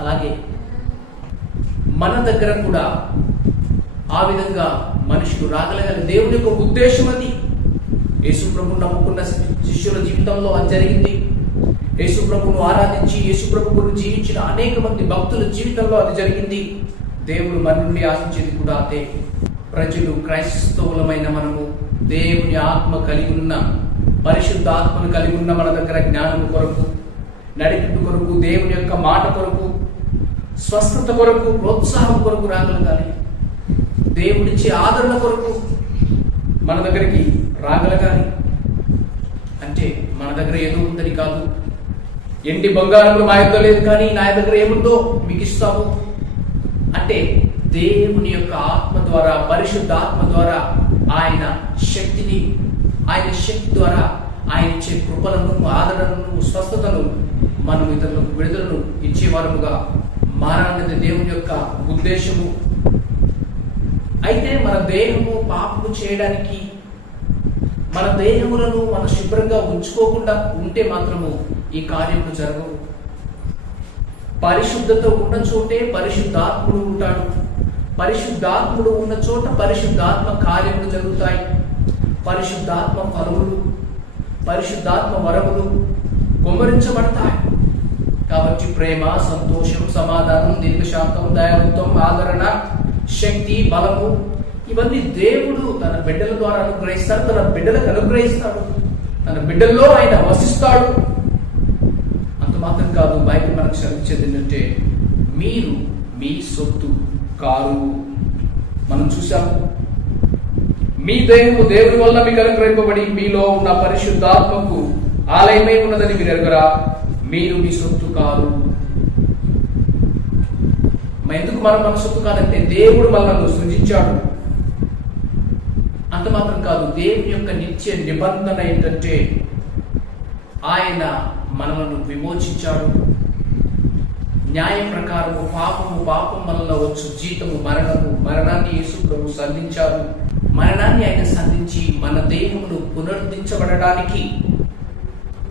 అలాగే మన దగ్గర కూడా ఆ విధంగా మనుషులు రాగలగాలి. దేవుని యొక్క ఉద్దేశం అది. యేసు ప్రభువును నమ్ముకున్న శిష్యుల జీవితంలో అది జరిగింది. యేసు ప్రభువును ఆరాధించి యేసు ప్రభు గురించి జీవించిన అనేక మంది భక్తుల జీవితంలో అది జరిగింది. దేవుడు మన నుండి ఆశించేది కూడా అదే. ప్రజలు, క్రైస్తవులమైన మనము దేవుని ఆత్మ కలిగి ఉన్న, పరిశుద్ధ ఆత్మను కలిగి ఉన్న మన దగ్గర జ్ఞానం కొరకు, నడిపింపు కొరకు, దేవుని యొక్క మాట కొరకు, స్వస్థత కొరకు, ప్రోత్సాహం కొరకు రాగలగాలి. దేవుడిచ్చే ఆదరణ కొరకు మన దగ్గరికి రాగలగాలి. అంటే మన దగ్గర ఏదో ఉందని కాదు. ఎండి బంగారంలో మా యొక్క లేదు, కానీ నా దగ్గర ఏముందో మీకు ఇస్తాము అంటే దేవుని యొక్క ఆత్మ ద్వారా, పరిశుద్ధ ఆత్మ ద్వారా, ఆయన శక్తిని, ఆయన శక్తి ద్వారా ఆయన ఇచ్చే కృపలను, ఆదరణను, స్వస్థతను మనం ఇతరులకు విడుదలను ఇచ్చేవారముగా మారాలనేది దేవుని యొక్క ఉద్దేశము. అయితే మన దేహము పాపము చేయడానికి, మన దేహములను మనం శుభ్రంగా ఉంచుకోకుండా ఉంటే మాత్రము ఈ కార్యములు జరగవు. పరిశుద్ధత ఉన్న చోటే పరిశుద్ధాత్ముడు ఉంటాడు. పరిశుద్ధాత్ముడు ఉన్న చోట పరిశుద్ధాత్మ కార్యములు జరుగుతాయి. పరిశుద్ధాత్మ ఫలములు, పరిశుద్ధాత్మ వరములు కుమ్మరించబడతాయి. కాబట్టి ప్రేమ, సంతోషం, సమాధానం, దీర్ఘశాంతం, దయాలుత్వం, ఆదరణ, శక్తి, బలము, ఇవన్నీ దేవుడు తన బిడ్డల ద్వారా అనుగ్రహిస్తాడు. తన బిడ్డలకు అనుగ్రహిస్తాడు. తన బిడ్డల్లో ఆయన వసిస్తాడు. అంత మాత్రం కాదు, బైబిల్ మనకు చదివించేది ఏంటంటే మీరు మీ సొత్తు కారు. మనం చూసాము, మీ దేహము దేవుని వల్ల మీకు అనుగ్రహింపబడి మీలో ఉన్న పరిశుద్ధాత్మకు ఆలయమై ఉన్నదని మీరు ఎరుగరా? మీరు మీ సొత్తు కారు. ఎందుకు మనం మన సొత్తు కాదంటే దేవుడు మనల్ని సృజించాడు. అంత మాత్రం కాదు, దేవుని యొక్క నిత్య నిబంధన ఏంటంటే ఆయన మనలను విమోచించాడు. న్యాయ ప్రకారము పాపం మనలో వచ్చు జీతము మరణము, మరణాన్ని యేసు ప్రభు సంధించారు. మరణాన్ని ఆయన సంధించి మన దేహమును పునరుద్ధరించబడడానికి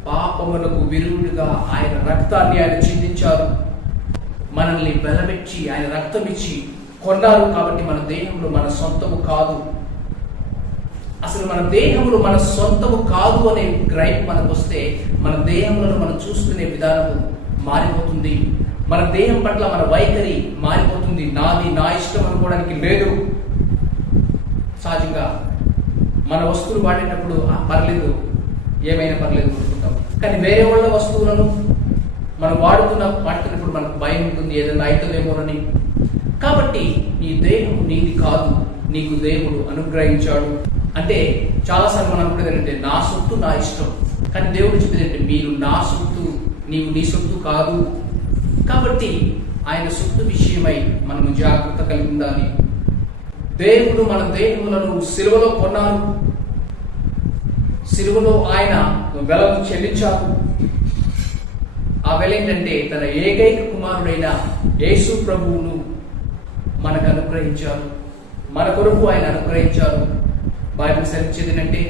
పాపములకు విరుడుగా ఆయన రక్తాన్ని ఆయన చిందించారు. మనల్ని బలమెచ్చి ఆయన రక్తం ఇచ్చి కొన్నారు. కాబట్టి మన దేహంలో మన సొంతము కాదు. అసలు మన దేహములు మన సొంతము కాదు అనే గ్రహింపు మనకు వస్తే మన దేహములను మనం చూసుకునే విధానము మారిపోతుంది. మన దేహం పట్ల మన వైఖరి మారిపోతుంది. నాది నా ఇష్టం అనుకోవడానికి లేదు. సహజంగా మన వస్తువులు వాడేటప్పుడు పర్లేదు, ఏమైనా పర్లేదు అనుకుంటాం. కానీ వేరే వాళ్ళ వస్తువులను మనం వాడుతున్నప్పుడు మనకు భయం ఉంటుంది, ఏదైనా అవుతుందేమోనని. కాబట్టి నీ దేహం నీది కాదు, నీకు దేవుడు అనుగ్రహించాడు. అంటే చాలాసార్లు మనం అనుకునేది ఏంటంటే నా సొత్తు నా ఇష్టం. కానీ దేవుడు చెప్పేది అంటే మీరు నా సొత్తు, నీవు నీ సొత్తు కాదు. కాబట్టి ఆయన సొత్తు విషయమై మనము జాగ్రత్త కలిగి ఉండాలి. దేవుడు మన దేహములను సిలువలో కొన్నారు. సిలువలో ఆయన వెలను చెల్లించారు. ఆ వెల ఏంటంటే తన ఏకైక కుమారుడైన యేసు ప్రభువును మనకు అనుగ్రహించారు. మన కొరకు ఆయన అనుగ్రహించారు. బైబిల్ సెలవించేది ఏంటంటే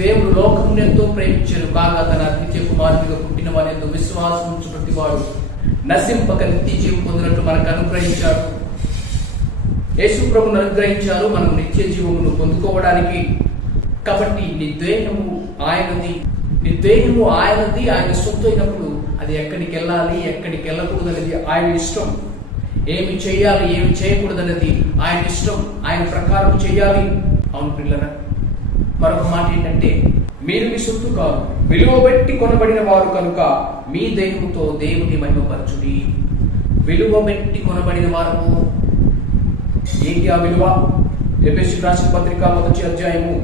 దేవుడు లోకమును ఎంతో ప్రేమించారు, బాగా తన నిత్య కుమారుడిగా పుట్టిన వారి ఎంతో విశ్వాసం ఉంచు ప్రతివాడు నశింపక నిత్య జీవం పొందినట్టు మనకు అనుగ్రహించారు. యేసు ప్రభువును అనుగ్రహించారు మనం నిత్య జీవమును పొందుకోవడానికి. కాబట్టి నీ దేహము ఆయనది, ఆయన సొత్తు అయినప్పుడు అది ఎక్కడికి వెళ్ళాలి, ఎక్కడికి వెళ్ళకూడదు అనేది ఆయన ఇష్టం. ఏమి చేయాలి, ఏమి చేయకూడదు అనేది ఆయన ఇష్టం. ఆయన ప్రకారం చేయాలి. అవును పిల్లరా, మరొక మాట ఏంటంటే మీరు మీ సొత్తు కాదు, విలువ పెట్టి కొనబడిన వారు కనుక మీ దేహముతో దేవుని మహిమపరచుడి. విలువ పెట్టి కొనబడిన వారు. ఏంటి ఆ విలువ? ఎఫెసీయులకు రాసిన పత్రిక 1వ అధ్యాయము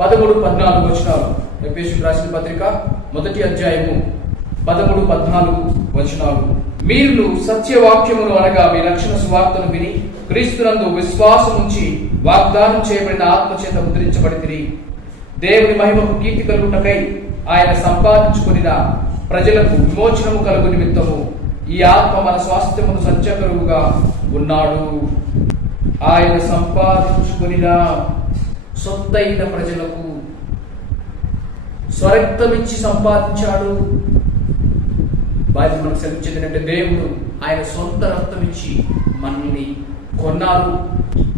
13-14 వచనాలు. ఎఫెసీయులకు రాసిన పత్రిక 1వ అధ్యాయము 13-14 వచనాలు. మీరు సత్యవాక్యమును అనగా మీ రక్షణ సువార్తను విని క్రీస్తునందు విశ్వాసం ఉంచి వాగ్దానం చేయబడిన ఆత్మచేత ముద్రించబడితిరి. దేవుని మహిమకు కీర్తి కలుగుటకై ఆయన సంపాదించుకున్న ప్రజలకు విమోచనము కలుగు నిమిత్తము ఈ ఆత్మ మన స్వాస్థ్యమును సంచకరువుగా ఉన్నాడు. ఆయన సంపాదించుకున్న సొత్తైన ప్రజలకు స్వరక్తమిచ్చి సంపాదించాడు. బైబిల్ మనకు సెలవించేది దేవుడు ఆయన సొంత రక్తం ఇచ్చి మనల్ని కొన్నారు.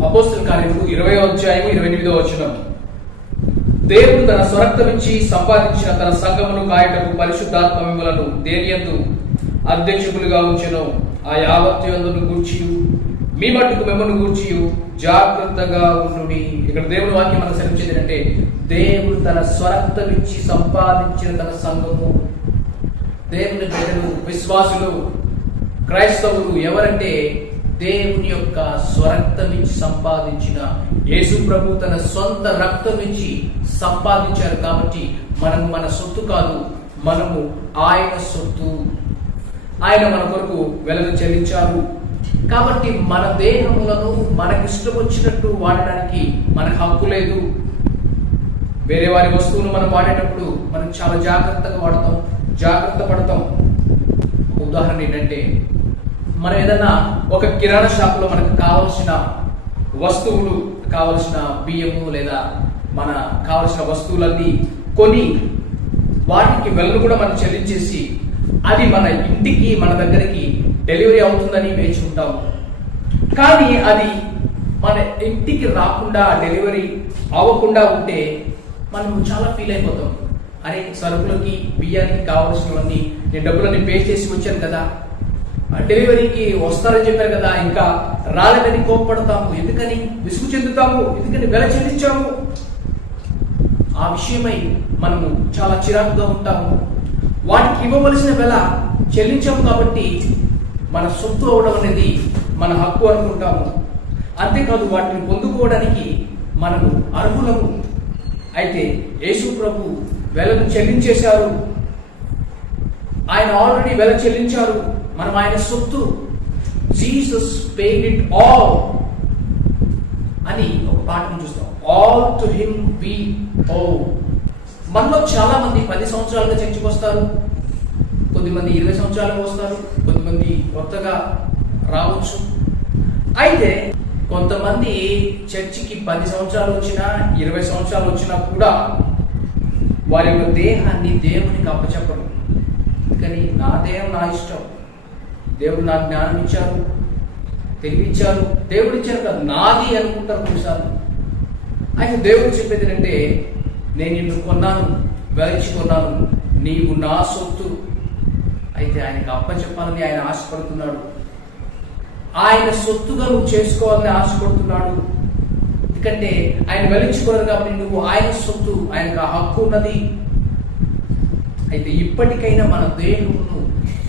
అపోస్తలుల కార్యములు 20వ అధ్యాయం 28వ వచనం. దేవుడు తన స్వరక్తం ఇచ్చి సంపాదించిన తన సంఘమును కాయటకు పరిశుద్ధాత్మ మిమ్ములను దేనియందు అధ్యక్షులుగా ఉంచెను. ఆ యావత్తు యందును గూర్చి మీ మట్టుకు మిమ్మల్ని గూర్చి జాగ్రత్తగా ఉండుడి. ఇక్కడ దేవుని వాక్యం మనకు సెలవించేది అంటే దేవుడు తన స్వరక్తం ఇచ్చి సంపాదించిన తన సంఘము, దేవుని బిడ్డలు, విశ్వాసులు, క్రైస్తవులు ఎవరంటే దేవుని యొక్క స్వరక్తం ఇచ్చి సంపాదించిన యేసు ప్రభు తన సొంత రక్తం ఇచ్చి సంపాదించారు. కాబట్టి మనము మన సొత్తు కాదు, మనము ఆయన సొత్తు. ఆయన మన కొరకు వెలను చెల్లించారు. కాబట్టి మన దేహములను మనకి ఇష్టం వచ్చినట్టు వాడడానికి మనకు హక్కు లేదు. వేరే వారి వస్తువులు మనం వాడేటప్పుడు మనం చాలా జాగ్రత్త పడతాం. ఉదాహరణ ఏంటంటే మనం ఏదైనా ఒక కిరాణా షాపులో మనకు కావలసిన వస్తువులు, కావలసిన బియ్యము లేదా మన కావలసిన వస్తువులన్నీ కొని వాటికి వెలను కూడా మనం చెల్లించేసి అది మన ఇంటికి, మన దగ్గరికి డెలివరీ అవుతుందని వేచి ఉంటాము. కానీ అది మన ఇంటికి రాకుండా, డెలివరీ అవ్వకుండా ఉంటే మనం చాలా ఫీల్ అయిపోతాం. అరే, సరుకులకి బియ్యానికి కావలసినవన్నీ నేను డబ్బులన్నీ పే చేసి వచ్చాను కదా, డెలివరీకి వస్తారని చెప్పారు కదా, ఇంకా రాలేదని కోప్పడతాము, ఎందుకని విసుగు చెందుతాము, ఎందుకని వెల చెల్లించాము, ఆ విషయమై మనము చాలా చిరాకుగా ఉంటాము. వాటికి ఇవ్వవలసిన వెల చెల్లించాము కాబట్టి మన సొత్తు అవడం అనేది మన హక్కు అనుకుంటాము. అంతేకాదు వాటిని పొందుకోవడానికి మనము అర్హులము. అయితే యేసు ప్రభు వెలను చెల్లించేశారు, ఆయన ఆల్రెడీ వెల చెల్లించారు, మనం ఆయన సొత్తు. జీసస్ పేడ్ ఇట్ ఆల్ అని ఒక పాఠం చూస్తాం. ఆల్ టు హిమ్ వి ఓ. మనలో చాలా మంది 10 సంవత్సరాలుగా చర్చికి వస్తారు, కొద్దిమంది 20 సంవత్సరాలుగా వస్తారు, కొద్దిమంది కొత్తగా రావచ్చు. అయితే కొంతమంది చర్చికి 10 సంవత్సరాలు వచ్చినా 20 సంవత్సరాలు వచ్చినా కూడా వారి యొక్క దేహాన్ని దేవునికి అప్పచెప్పరు. కానీ నా దేహం నా ఇష్టం, దేవుడు నాకు జ్ఞానం ఇచ్చారు, తెలివిచ్చారు, దేవుడు ఇచ్చారు కదా నాది అనుకుంటారు కొన్నిసార్లు. అయితే దేవుడు చెప్పేది ఏంటంటే, నేను నిన్ను కొన్నాను, వెలించుకున్నాను, నీవు నా సొత్తు. అయితే ఆయనకు అప్పచెప్పాలని ఆయన ఆశపడుతున్నాడు, ఆయన సొత్తుగా నువ్వు చేసుకోవాలని ఆశపడుతున్నాడు. ఎందుకంటే ఆయన వెలించుకోరు కాబట్టి నువ్వు ఆయన సొత్తు, ఆయనకు ఆ హక్కు ఉన్నది. అయితే ఇప్పటికైనా మన దేహమును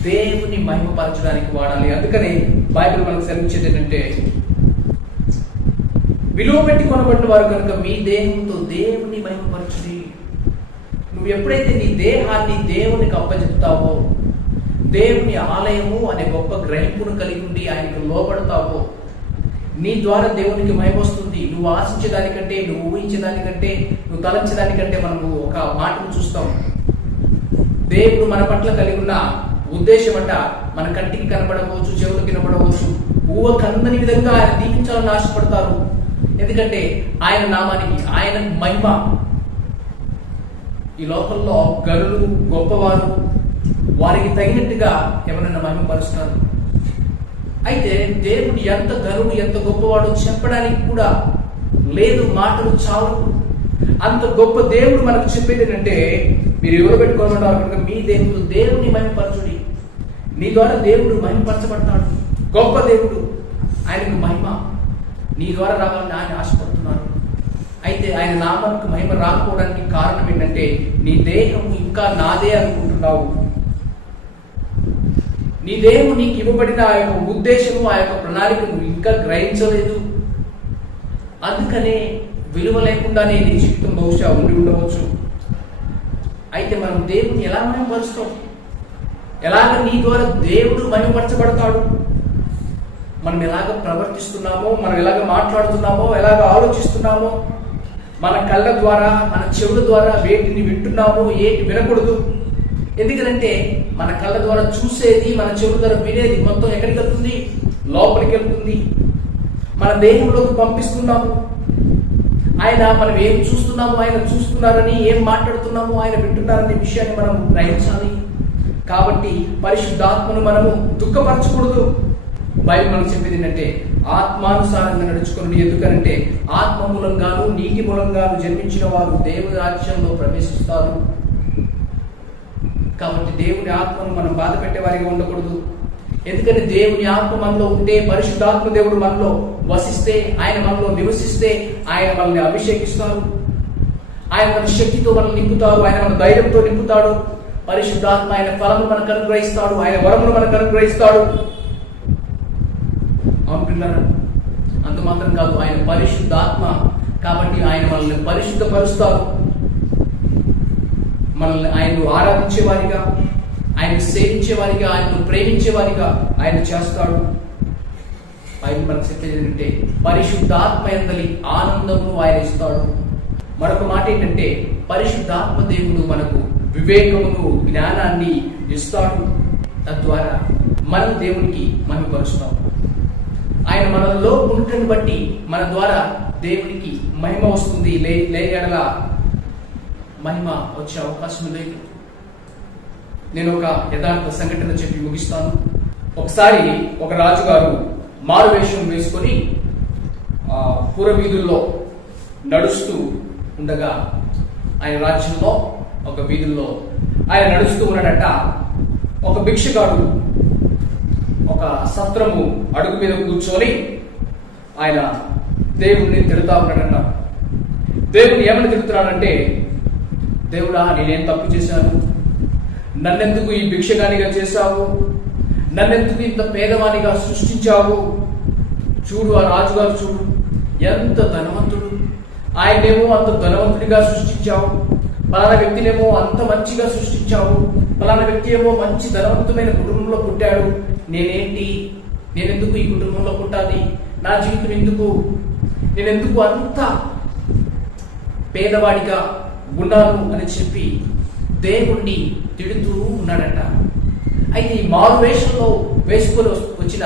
దేవుని మహిమపరచడానికి వాడాలి. అందుకనే బైబిల్ మనకు సెలవించేది ఏంటంటే, విలువ పెట్టి కొనబడిన వారు కనుక మీ దేహంతో దేవుని మహిమపరచుడి. నువ్వు ఎప్పుడైతే నీ దేహాన్ని దేవునికి అప్పచెప్తావో, దేవుని ఆలయము అనే గొప్ప గ్రహింపును కలిగి ఉండి ఆయనకు లోబడతావో, నీ ద్వారా దేవునికి మహిమ వస్తుంది. నువ్వు ఆశించేదానికంటే, నువ్వు ఊహించేదానికంటే, నువ్వు తలంచేదానికంటే మనము ఒక మాటను చూస్తాం. దేవుడు మన పట్ల కలిగి ఉన్న ఉద్దేశం అంట మన కంటికి కనబడవచ్చు, చెవులకు వినబడవచ్చు, ఊహ కందని విధంగా ఆయన దీవించాలని ఆశపడతారు. ఎందుకంటే ఆయన నామానికి, ఆయన మహిమ. ఈ లోకంలో గనులు గొప్పవారు వారికి తగినట్టుగా ఎవరైనా మహిమపరుస్తారు. అయితే దేవుడు ఎంత గనుడు ఎంత గొప్పవాడు చెప్పడానికి కూడా లేదు, మాటలు చాలు. అంత గొప్ప దేవుడు మనకు చెప్పేది ఏంటంటే, మీరు ఎవరు పెట్టుకోమన్నారు కనుక మీ దేవుడు దేవుని మహిమపరచుడి. నీ ద్వారా దేవుడు మహిమపరచబడతాడు. గొప్ప దేవుడు, ఆయనకు మహిమ నీ ద్వారా రావాలని ఆయన ఆశపడుతున్నారు. అయితే ఆయన నామానికి మహిమ రాకపోవడానికి కారణం ఏంటంటే, నీ దేహం ఇంకా నాదే అనుకుంటున్నావు. నీ దేహం నీకు ఇవ్వబడిన ఆ యొక్క ఉద్దేశము, ఆ యొక్క ప్రణాళికను ఇంకా గ్రహించలేదు. అందుకనే విలువ లేకుండానే నీ జీవితం బహుశా ఉండి ఉండవచ్చు. అయితే మనం దేవుని ఎలా మహిమపరుస్తాం? ఎలాగ నీ ద్వారా దేవుడు మహిమపరచబడతాడు? మనం ఎలాగ ప్రవర్తిస్తున్నామో, మనం ఎలాగ మాట్లాడుతున్నామో, ఎలాగ ఆలోచిస్తున్నామో, మన కళ్ళ ద్వారా, మన చెవుల ద్వారా వేటిని వింటున్నామో, ఏటి వినకూడదు. ఎందుకంటే మన కళ్ళ ద్వారా చూసేది, మన చెవుల ద్వారా వినేది మొత్తం ఎక్కడికి వెళ్తుంది? లోపలికి వెళ్తుంది. మన దేహంలోకి పంపిస్తున్నాము. ఆయన మనం ఏం చూస్తున్నామో ఆయన చూస్తున్నారని, ఏం మాట్లాడుతున్నామో ఆయన వింటున్నారనే విషయాన్ని మనం గ్రహించాలి. కాబట్టి పరిశుద్ధాత్మను మనము దుఃఖపరచకూడదు. బైబిల్ మనకు చెప్పేది ఏంటంటే, ఆత్మానుసారంగా నడుచుకుని. ఎందుకంటే ఆత్మ మూలంగాను నీటి మూలంగాను జన్మించిన వారు దేవుని రాజ్యంలో ప్రవేశిస్తారు. కాబట్టి దేవుని ఆత్మను మనం బాధ పెట్టేవారిగా ఉండకూడదు. ఎందుకంటే దేవుని ఆత్మ మనలో ఉంటే, పరిశుద్ధాత్మ దేవుడు మనలో వసిస్తే, ఆయన మనలో నివసిస్తే, ఆయన మనల్ని అభిషేకిస్తారు, ఆయన మన శక్తితో మనల్ని నింపుతారు, ఆయన మన ధైర్యంతో నింపుతాడు. పరిశుద్ధాత్మ ఆయన ఫలము మనకు అనుగ్రహిస్తాడు, ఆయన వరమును మనకు అనుగ్రహిస్తాడు. అవునుకున్నారా? అంత మాత్రం కాదు, ఆయన పరిశుద్ధాత్మ కాబట్టి ఆయన మనల్ని పరిశుద్ధపరుస్తారు. మనల్ని ఆయన్ను ఆరాధించేవారిగా, ఆయన సేవించేవారిగా, ఆయనను ప్రేమించేవారిగా ఆయన చేస్తాడు. బైబిల్ మనకు చెప్పేది ఏంటంటే, పరిశుద్ధాత్మ యందలి ఆనందమును ఆయన ఇస్తాడు. మరొక మాట ఏంటంటే, పరిశుద్ధాత్మ దేవుడు మనకు వివేకమును, జ్ఞానాన్ని ఇస్తాడు. తద్వారా మనం దేవునికి మహిమపరుస్తాం. ఆయన మనలో ఉండటం బట్టి మన ద్వారా దేవునికి మహిమ వస్తుంది. లేగడల మహిమ వచ్చే అవకాశం లేదు. నేను ఒక యథార్థ సంఘటన చెప్పి ముగిస్తాను. ఒకసారి ఒక రాజుగారు మారువేషం వేసుకొని పుర వీధుల్లో నడుస్తూ ఉండగా, ఆయన రాజ్యంలో ఒక వీధుల్లో ఆయన నడుస్తూ ఉన్నాడట. ఒక భిక్షగాడు ఒక సత్రము అడుగు మీద కూర్చొని ఆయన దేవుణ్ణి తిడుతా ఉన్నాడట. దేవుని ఏమని తిడుతున్నాడంటే, దేవుడా నేనేం తప్పు చేశాను, నన్నెందుకు ఈ భిక్షగానిగా చేశావు, నన్నెందుకు ఇంత పేదవానిగా సృష్టించావు, చూడు ఆ రాజుగారు చూడు ఎంత ధనవంతుడు, ఆయనేమో అంత ధనవంతుడిగా సృష్టించావు, పలానా వ్యక్తినేమో అంత మంచిగా సృష్టించావు, పలానా వ్యక్తి ఏమో మంచి ధనవంతమైన కుటుంబంలో పుట్టాడు, నేనేంటి, నేనెందుకు ఈ కుటుంబంలో పుట్టాలి, నా జీవితం ఎందుకు, నేనెందుకు అంత పేదవాడిగా ఉన్నాను అని చెప్పి దేవుణ్ణి తిడుతూ ఉన్నాడట. అయితే ఈ మారు వేషంలో వేసుకొని వచ్చిన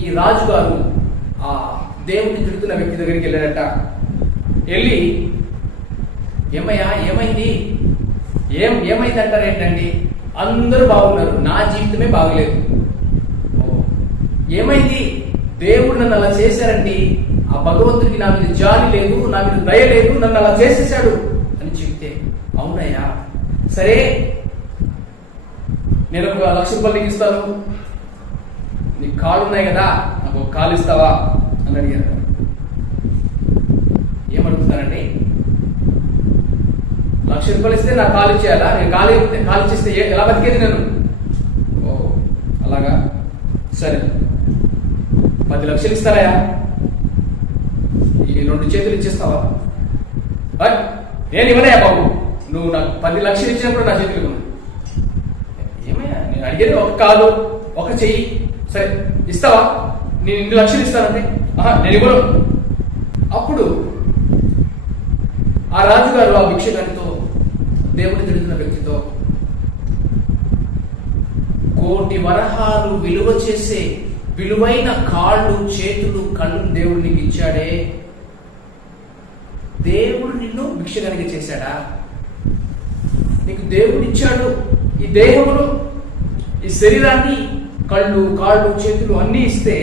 ఈ రాజుగారు ఆ దేవుణ్ణి తిడుతున్న వ్యక్తి దగ్గరికి వెళ్ళాడట. వెళ్ళి, ఏమయ్యా ఏమైంది, ఏమైంది అంటారు ఏంటండి, అందరూ బాగున్నారు, నా జీవితమే బాగలేదు, ఏమైంది, దేవుడు నన్ను అలా చేశారండి, ఆ భగవంతుడికి నా మీద జాలి లేదు, నా మీద దయ లేదు, నన్ను అలా చేసేసాడు అని చెప్తే, అవునయ్యా సరే నేను ఒక 1,00,000 రూపాయలు నీకు ఇస్తాను, నీ కాళ్ళు ఉన్నాయి కదా నాకు ఒక కాలు ఇస్తావా అని అడిగారు. ఏమడుగుతున్నానండి, 1,00,000 రూపాయలు ఇస్తే నాకు కాలు ఇచ్చేయాలా, నేను కాలు ఇచ్చేస్తే ఎలా బతికేది నేను, ఓ అలాగా సరే 10 లక్షలు ఇస్తారయా, ఈ 2 చేతులు ఇచ్చేస్తావా, నేను ఇవ్వనయా బాబు, నువ్వు నాకు 10 లక్షలు ఇచ్చినప్పుడు నా చేతులు ఇవ్వను, ఏమయ్యా నేను అడిగేది ఒక కాలు ఒక చెయ్యి, సరే ఇస్తావా, నేను 2 లక్షలు ఇస్తానంటే నేను ఇవ్వను. అప్పుడు ఆ రాజుగారు ఆ భిక్షగానితో, దేవుని తిడుతున్న వ్యక్తితో, 1,000,000 వరహాలు విలువ చేసే విలువైన కాళ్ళు చేతులు కళ్ళు దేవుడు నీకు ఇచ్చాడే, దేవుడు నిన్ను భిక్షగానిగా చేశాడా, నీకు దేవుడు ఇచ్చాడు ఈ దేహములు ఈ శరీరాన్ని, కళ్ళు కాళ్ళు చేతులు అన్నీ ఇస్తే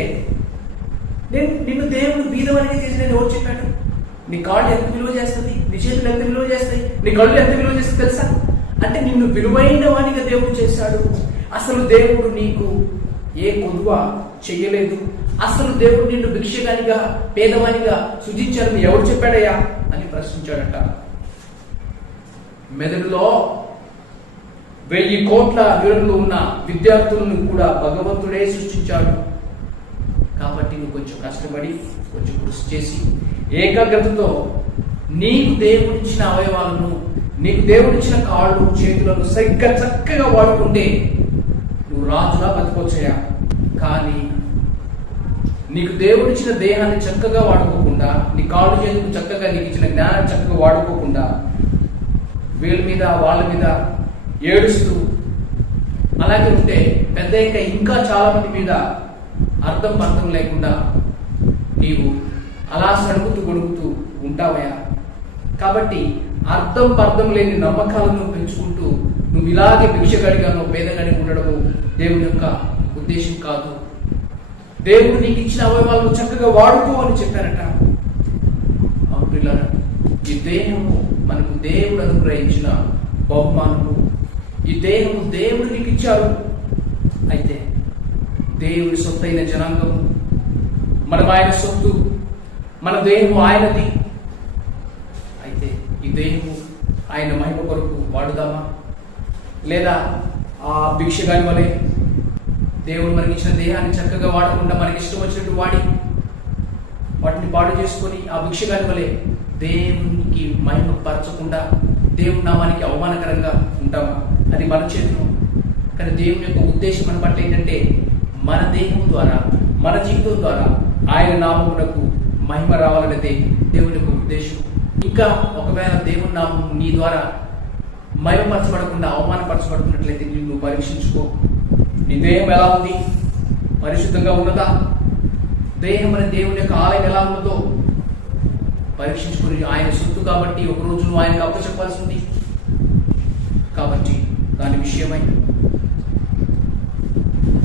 నిన్ను దేవుడు బీదవానిగా చేసి నేను ఎవరు చెప్పాడు, నీ కాళ్ళు ఎంత విలువ చేస్తుంది, నీ చేతులు ఎంత విలువ చేస్తాయి, నీ కళ్ళు ఎంత విలువ చేస్తుంది తెలుసా, అంటే నిన్ను విలువైన వానిగా దేవుడు చేశాడు. అసలు దేవుడు నీకు ఏ కొదువ చెయ్యలేదు, అసలు దేవుడు నిన్ను భిక్షగానిగా పేదవానిగా సృజించాలని ఎవరు చెప్పాడయ్యా అని ప్రశ్నించాడట. మెదడులో 1000 కోట్ల విలువలు ఉన్న విద్యార్థులను కూడా భగవంతుడే సృష్టించాడు. కాబట్టి నువ్వు కొంచెం కష్టపడి కొంచెం కృషి చేసి ఏకాగ్రతతో నీకు దేవుడిచ్చిన అవయవాలను, నీకు దేవుడిచ్చిన కాళ్ళు చేతులను సరిగ్గా చక్కగా వాడుకుంటే నువ్వు రాజులా బతికొచ్చాయా. కానీ నీకు దేవుడిచ్చిన దేహాన్ని చక్కగా వాడుకోకుండా, నీ కాళ్ళు చేతులు చక్కగా, నీకు ఇచ్చిన జ్ఞానం చక్కగా వాడుకోకుండా వీళ్ళ మీద వాళ్ళ మీద ఏడుస్తూ అలాగే ఉంటే పెద్ద ఇంకా చాలా మంది మీద అర్థం లేకుండా నీవు అలా సడుగుతూ గొడుగుతూ ఉంటావయా. కాబట్టి అర్థం లేని నమ్మకాలను పెంచుకుంటూ నువ్వు ఇలాగే భిక్షగాడిగానో పేదగాడిగా ఉండడము దేవుని యొక్క ఉద్దేశం కాదు. దేవుడు నీకు ఇచ్చిన అవయవాలను చక్కగా వాడుకో అని చెప్పారట. అవును, ఈ దేహము మనకు దేవుడు అనుగ్రహించిన బహుమానము. ఈ దేహము దేవుడు నీకు ఇచ్చారు. అయితే దేవుడి సొత్తైన జనాంగము, మనం ఆయన సొత్తు, మన దేహము ఆయనది. అయితే ఈ దేహము ఆయన మహిమ కొరకు వాడుదామా, లేదా ఆ భిక్షగాని వలె దేవుడు మనకి ఇచ్చిన దేహాన్ని చక్కగా వాడకుండా మనకి ఇష్టం వచ్చినట్టు వాటిని పాడు చేసుకొని ఆ భిక్షగాని వలె దేవునికి మహిమ పరచకుండా దేవుని నామానికి అవమానకరంగా ఉంటామా? అది మన చేతిలో. కానీ దేవుని యొక్క ఉద్దేశం మన పట్ల ఏంటంటే మన దేహం ద్వారా, మన జీవితం ద్వారా ఆయన నామమునకు మహిమ రావాలనేదే దేవుని యొక్క ఉద్దేశం. ఇంకా ఒకవేళ దేవుని నామం నీ ద్వారా మహిమపరచబడకుండా అవమానపరచబడుతున్నట్లయితే నువ్వు పరీక్షించుకో. నీ దేహం ఎలా ఉంది? పరిశుద్ధంగా ఉన్నదా? దేహం అనే దేవుని యొక్క ఆలయం ఎలా ఉన్నదో పరీక్షించుకుని, ఆయన సొత్తు కాబట్టి ఒకరోజు నువ్వు ఆయనకు అప్పచెప్పాల్సి ఉంది. కాబట్టి దాని విషయమై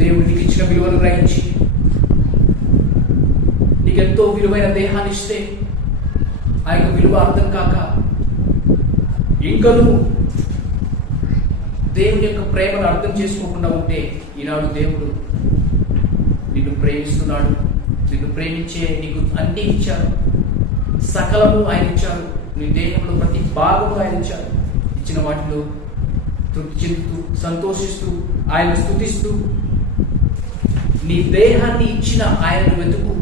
దేవుడు నీకు ఇచ్చిన విలువను గ్రహించి, నీకెంతో విలువైన దేహాన్ని ఇస్తే ఆ యొక్క విలువ అర్థం కాక ఇంకా నువ్వు దేవుని యొక్క ప్రేమను అర్థం చేసుకోకుండా ఉంటే ఈనాడు దేవుడు నిన్ను ప్రేమిస్తున్నాడు. నిన్ను ప్రేమించే నీకు అన్ని ఇచ్చాడు. సకలము ఆయన ఇచ్చాడు. నీ దేహంలో ప్రతి భాగము ఆయన ఇచ్చాడు. ఇచ్చిన వాటిలో తృప్తి చెందుతూ సంతోషిస్తూ ఆయన స్తుతిస్తూ నీ దేహాన్ని ఇచ్చిన ఆయనను వెతుకు.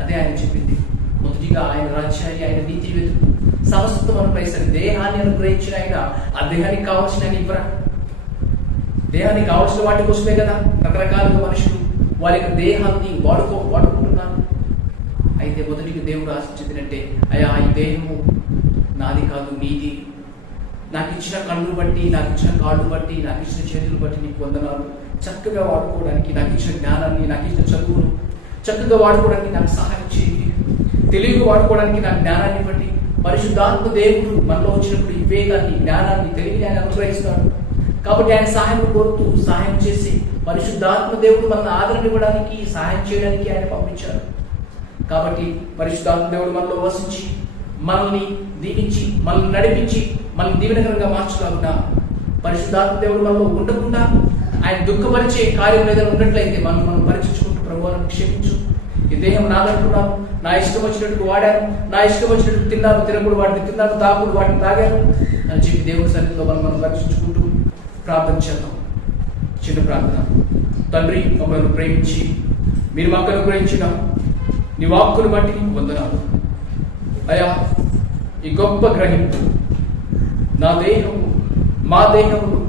అదే ఆయన చెప్పింది. మొదటిగా ఆయన రాజ్యాన్ని, ఆయన నీతిని వెతుకు, సమస్తం అనుగ్రహిస్తాడు. దేహాన్ని అనుగ్రహించిన ఆయన ఆ దేహానికి కావాల్సిన ఇవ్వరా? దేహానికి కావాల్సిన వాటి కోసమే కదా రకరకాలుగా మనుషులు వారి యొక్క దేహాన్ని వాడుకుంటున్నారు. అయితే మొదటికి దేవుడు ఆశించిందంటే, అయ్యా ఈ దేహము నాది కాదు, నీది. నాకు ఇచ్చిన కళ్ళు బట్టి, నాకు ఇచ్చిన కాళ్ళు బట్టి, నాకు ఇచ్చిన చేతులు బట్టి నీకు వందనాలు. చక్కగా వాడుకోవడానికి, నాకు ఇచ్చిన జ్ఞానాన్ని, నాకు ఇచ్చిన చదువును చక్కగా వాడుకోవడానికి నాకు సహాయం చేయండి. తెలివిగా వాడుకోవడానికి నాకు జ్ఞానాన్ని బట్టి పరిశుద్ధాత్మ దేవుడు మనలో వచ్చినప్పుడు వివేకాన్ని, జ్ఞానాన్ని, తెలివిని ఆయన అనుగ్రహిస్తాడు. కాబట్టి ఆయన సహాయం కోరుతూ సహాయం చేసి పరిశుద్ధాత్మ దేవుడు మనల్ని ఆదరణ ఇవ్వడానికి, సహాయం చేయడానికి ఆయన పంపించాడు. కాబట్టి పరిశుద్ధాత్మ దేవుడు మనలో వసించి మనల్ని దీవించి, మనల్ని నడిపించి, మనల్ని దీవెనకరంగా మార్చలాగున్నా పరిశుద్ధాత్మ దేవుడు మనలో ఉండకుండా ఆయన దుఃఖపరిచే కార్యం ఏదైనా ఉన్నట్లయితే మనం పరీక్షించుకుంటూ, ప్రభువును క్షమించు, ఈ దేహం నాదంటున్నాను, నా ఇష్టం వచ్చినట్టు వాడాను, నా ఇష్టం వచ్చినట్టు తిన్నాను, తినకూడదు వాటిని తిన్నాను, తాగుడు వాటిని తాగాను అని చెప్పి దేవుడి సన్నిధిలో మనం పరీక్షించుకుంటూ ప్రార్థన చేద్దాం. చిన్న ప్రార్థన. తండ్రి, మమ్మల్ని ప్రేమించి మీరు మాకు అనుగ్రహించిన నీ వాక్కును బట్టి నీకు వందనాలు అయ్యా. ఈ గొప్ప గ్రహింపు నా దేహము, మా దేహములు,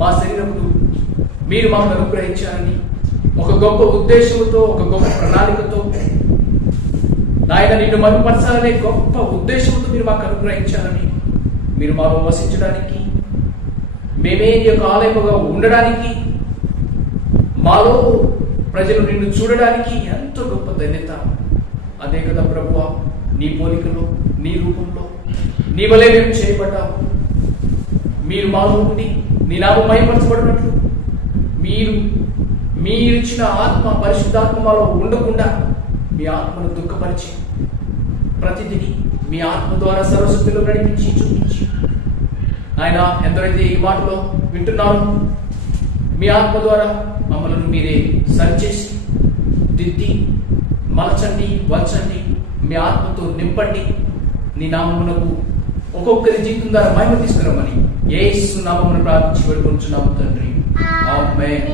మా శరీరములు మీరు మాకు అనుగ్రహించారని ఒక గొప్ప ఉద్దేశంతో, ఒక గొప్ప ప్రణాళికతో నాయన నిన్ను మరుపరచాలనే గొప్ప ఉద్దేశంతో మీరు మాకు అనుగ్రహించారని, మీరు మాలో వసించడానికి, మేమే నీ యొక్క ఆలయముగా ఉండడానికి, మాలో ప్రజలు నిన్ను చూడడానికి ఎంతో గొప్ప ధన్యత. అదే కదా ప్రభువా, నీ పోలికలో, నీ రూపంలో, నీ వలె మేము చేయబడ్డాము. మీరు మాలో ఉండి నీ నామం మహిమపరచబడినట్లు మీరిచ్చిన ఆత్మ, పరిశుద్ధాత్మ మాలో ఉండకుండా మీ ఆత్మను దుఃఖపరిచి ప్రతిదిని మీ ఆత్మ ద్వారా సర్వశక్తిలో నడిపించి చూపించి ఆయన ఎందరైతే ఈ మాటలో వింటున్నారో మీ ఆత్మ ద్వారా మమ్మల్ని మీరే సరిచేసి దిద్ది మలచండి, వంచండి, మీ ఆత్మతో నింపండి. నీ నామమునకు ఒక్కొక్కరి జీవితం ద్వారా మహిమ తీసుకురమ్మని యేసు నామమున ప్రార్థించి వేడుకొంచున్నాము తండ్రి. ఆమేన్.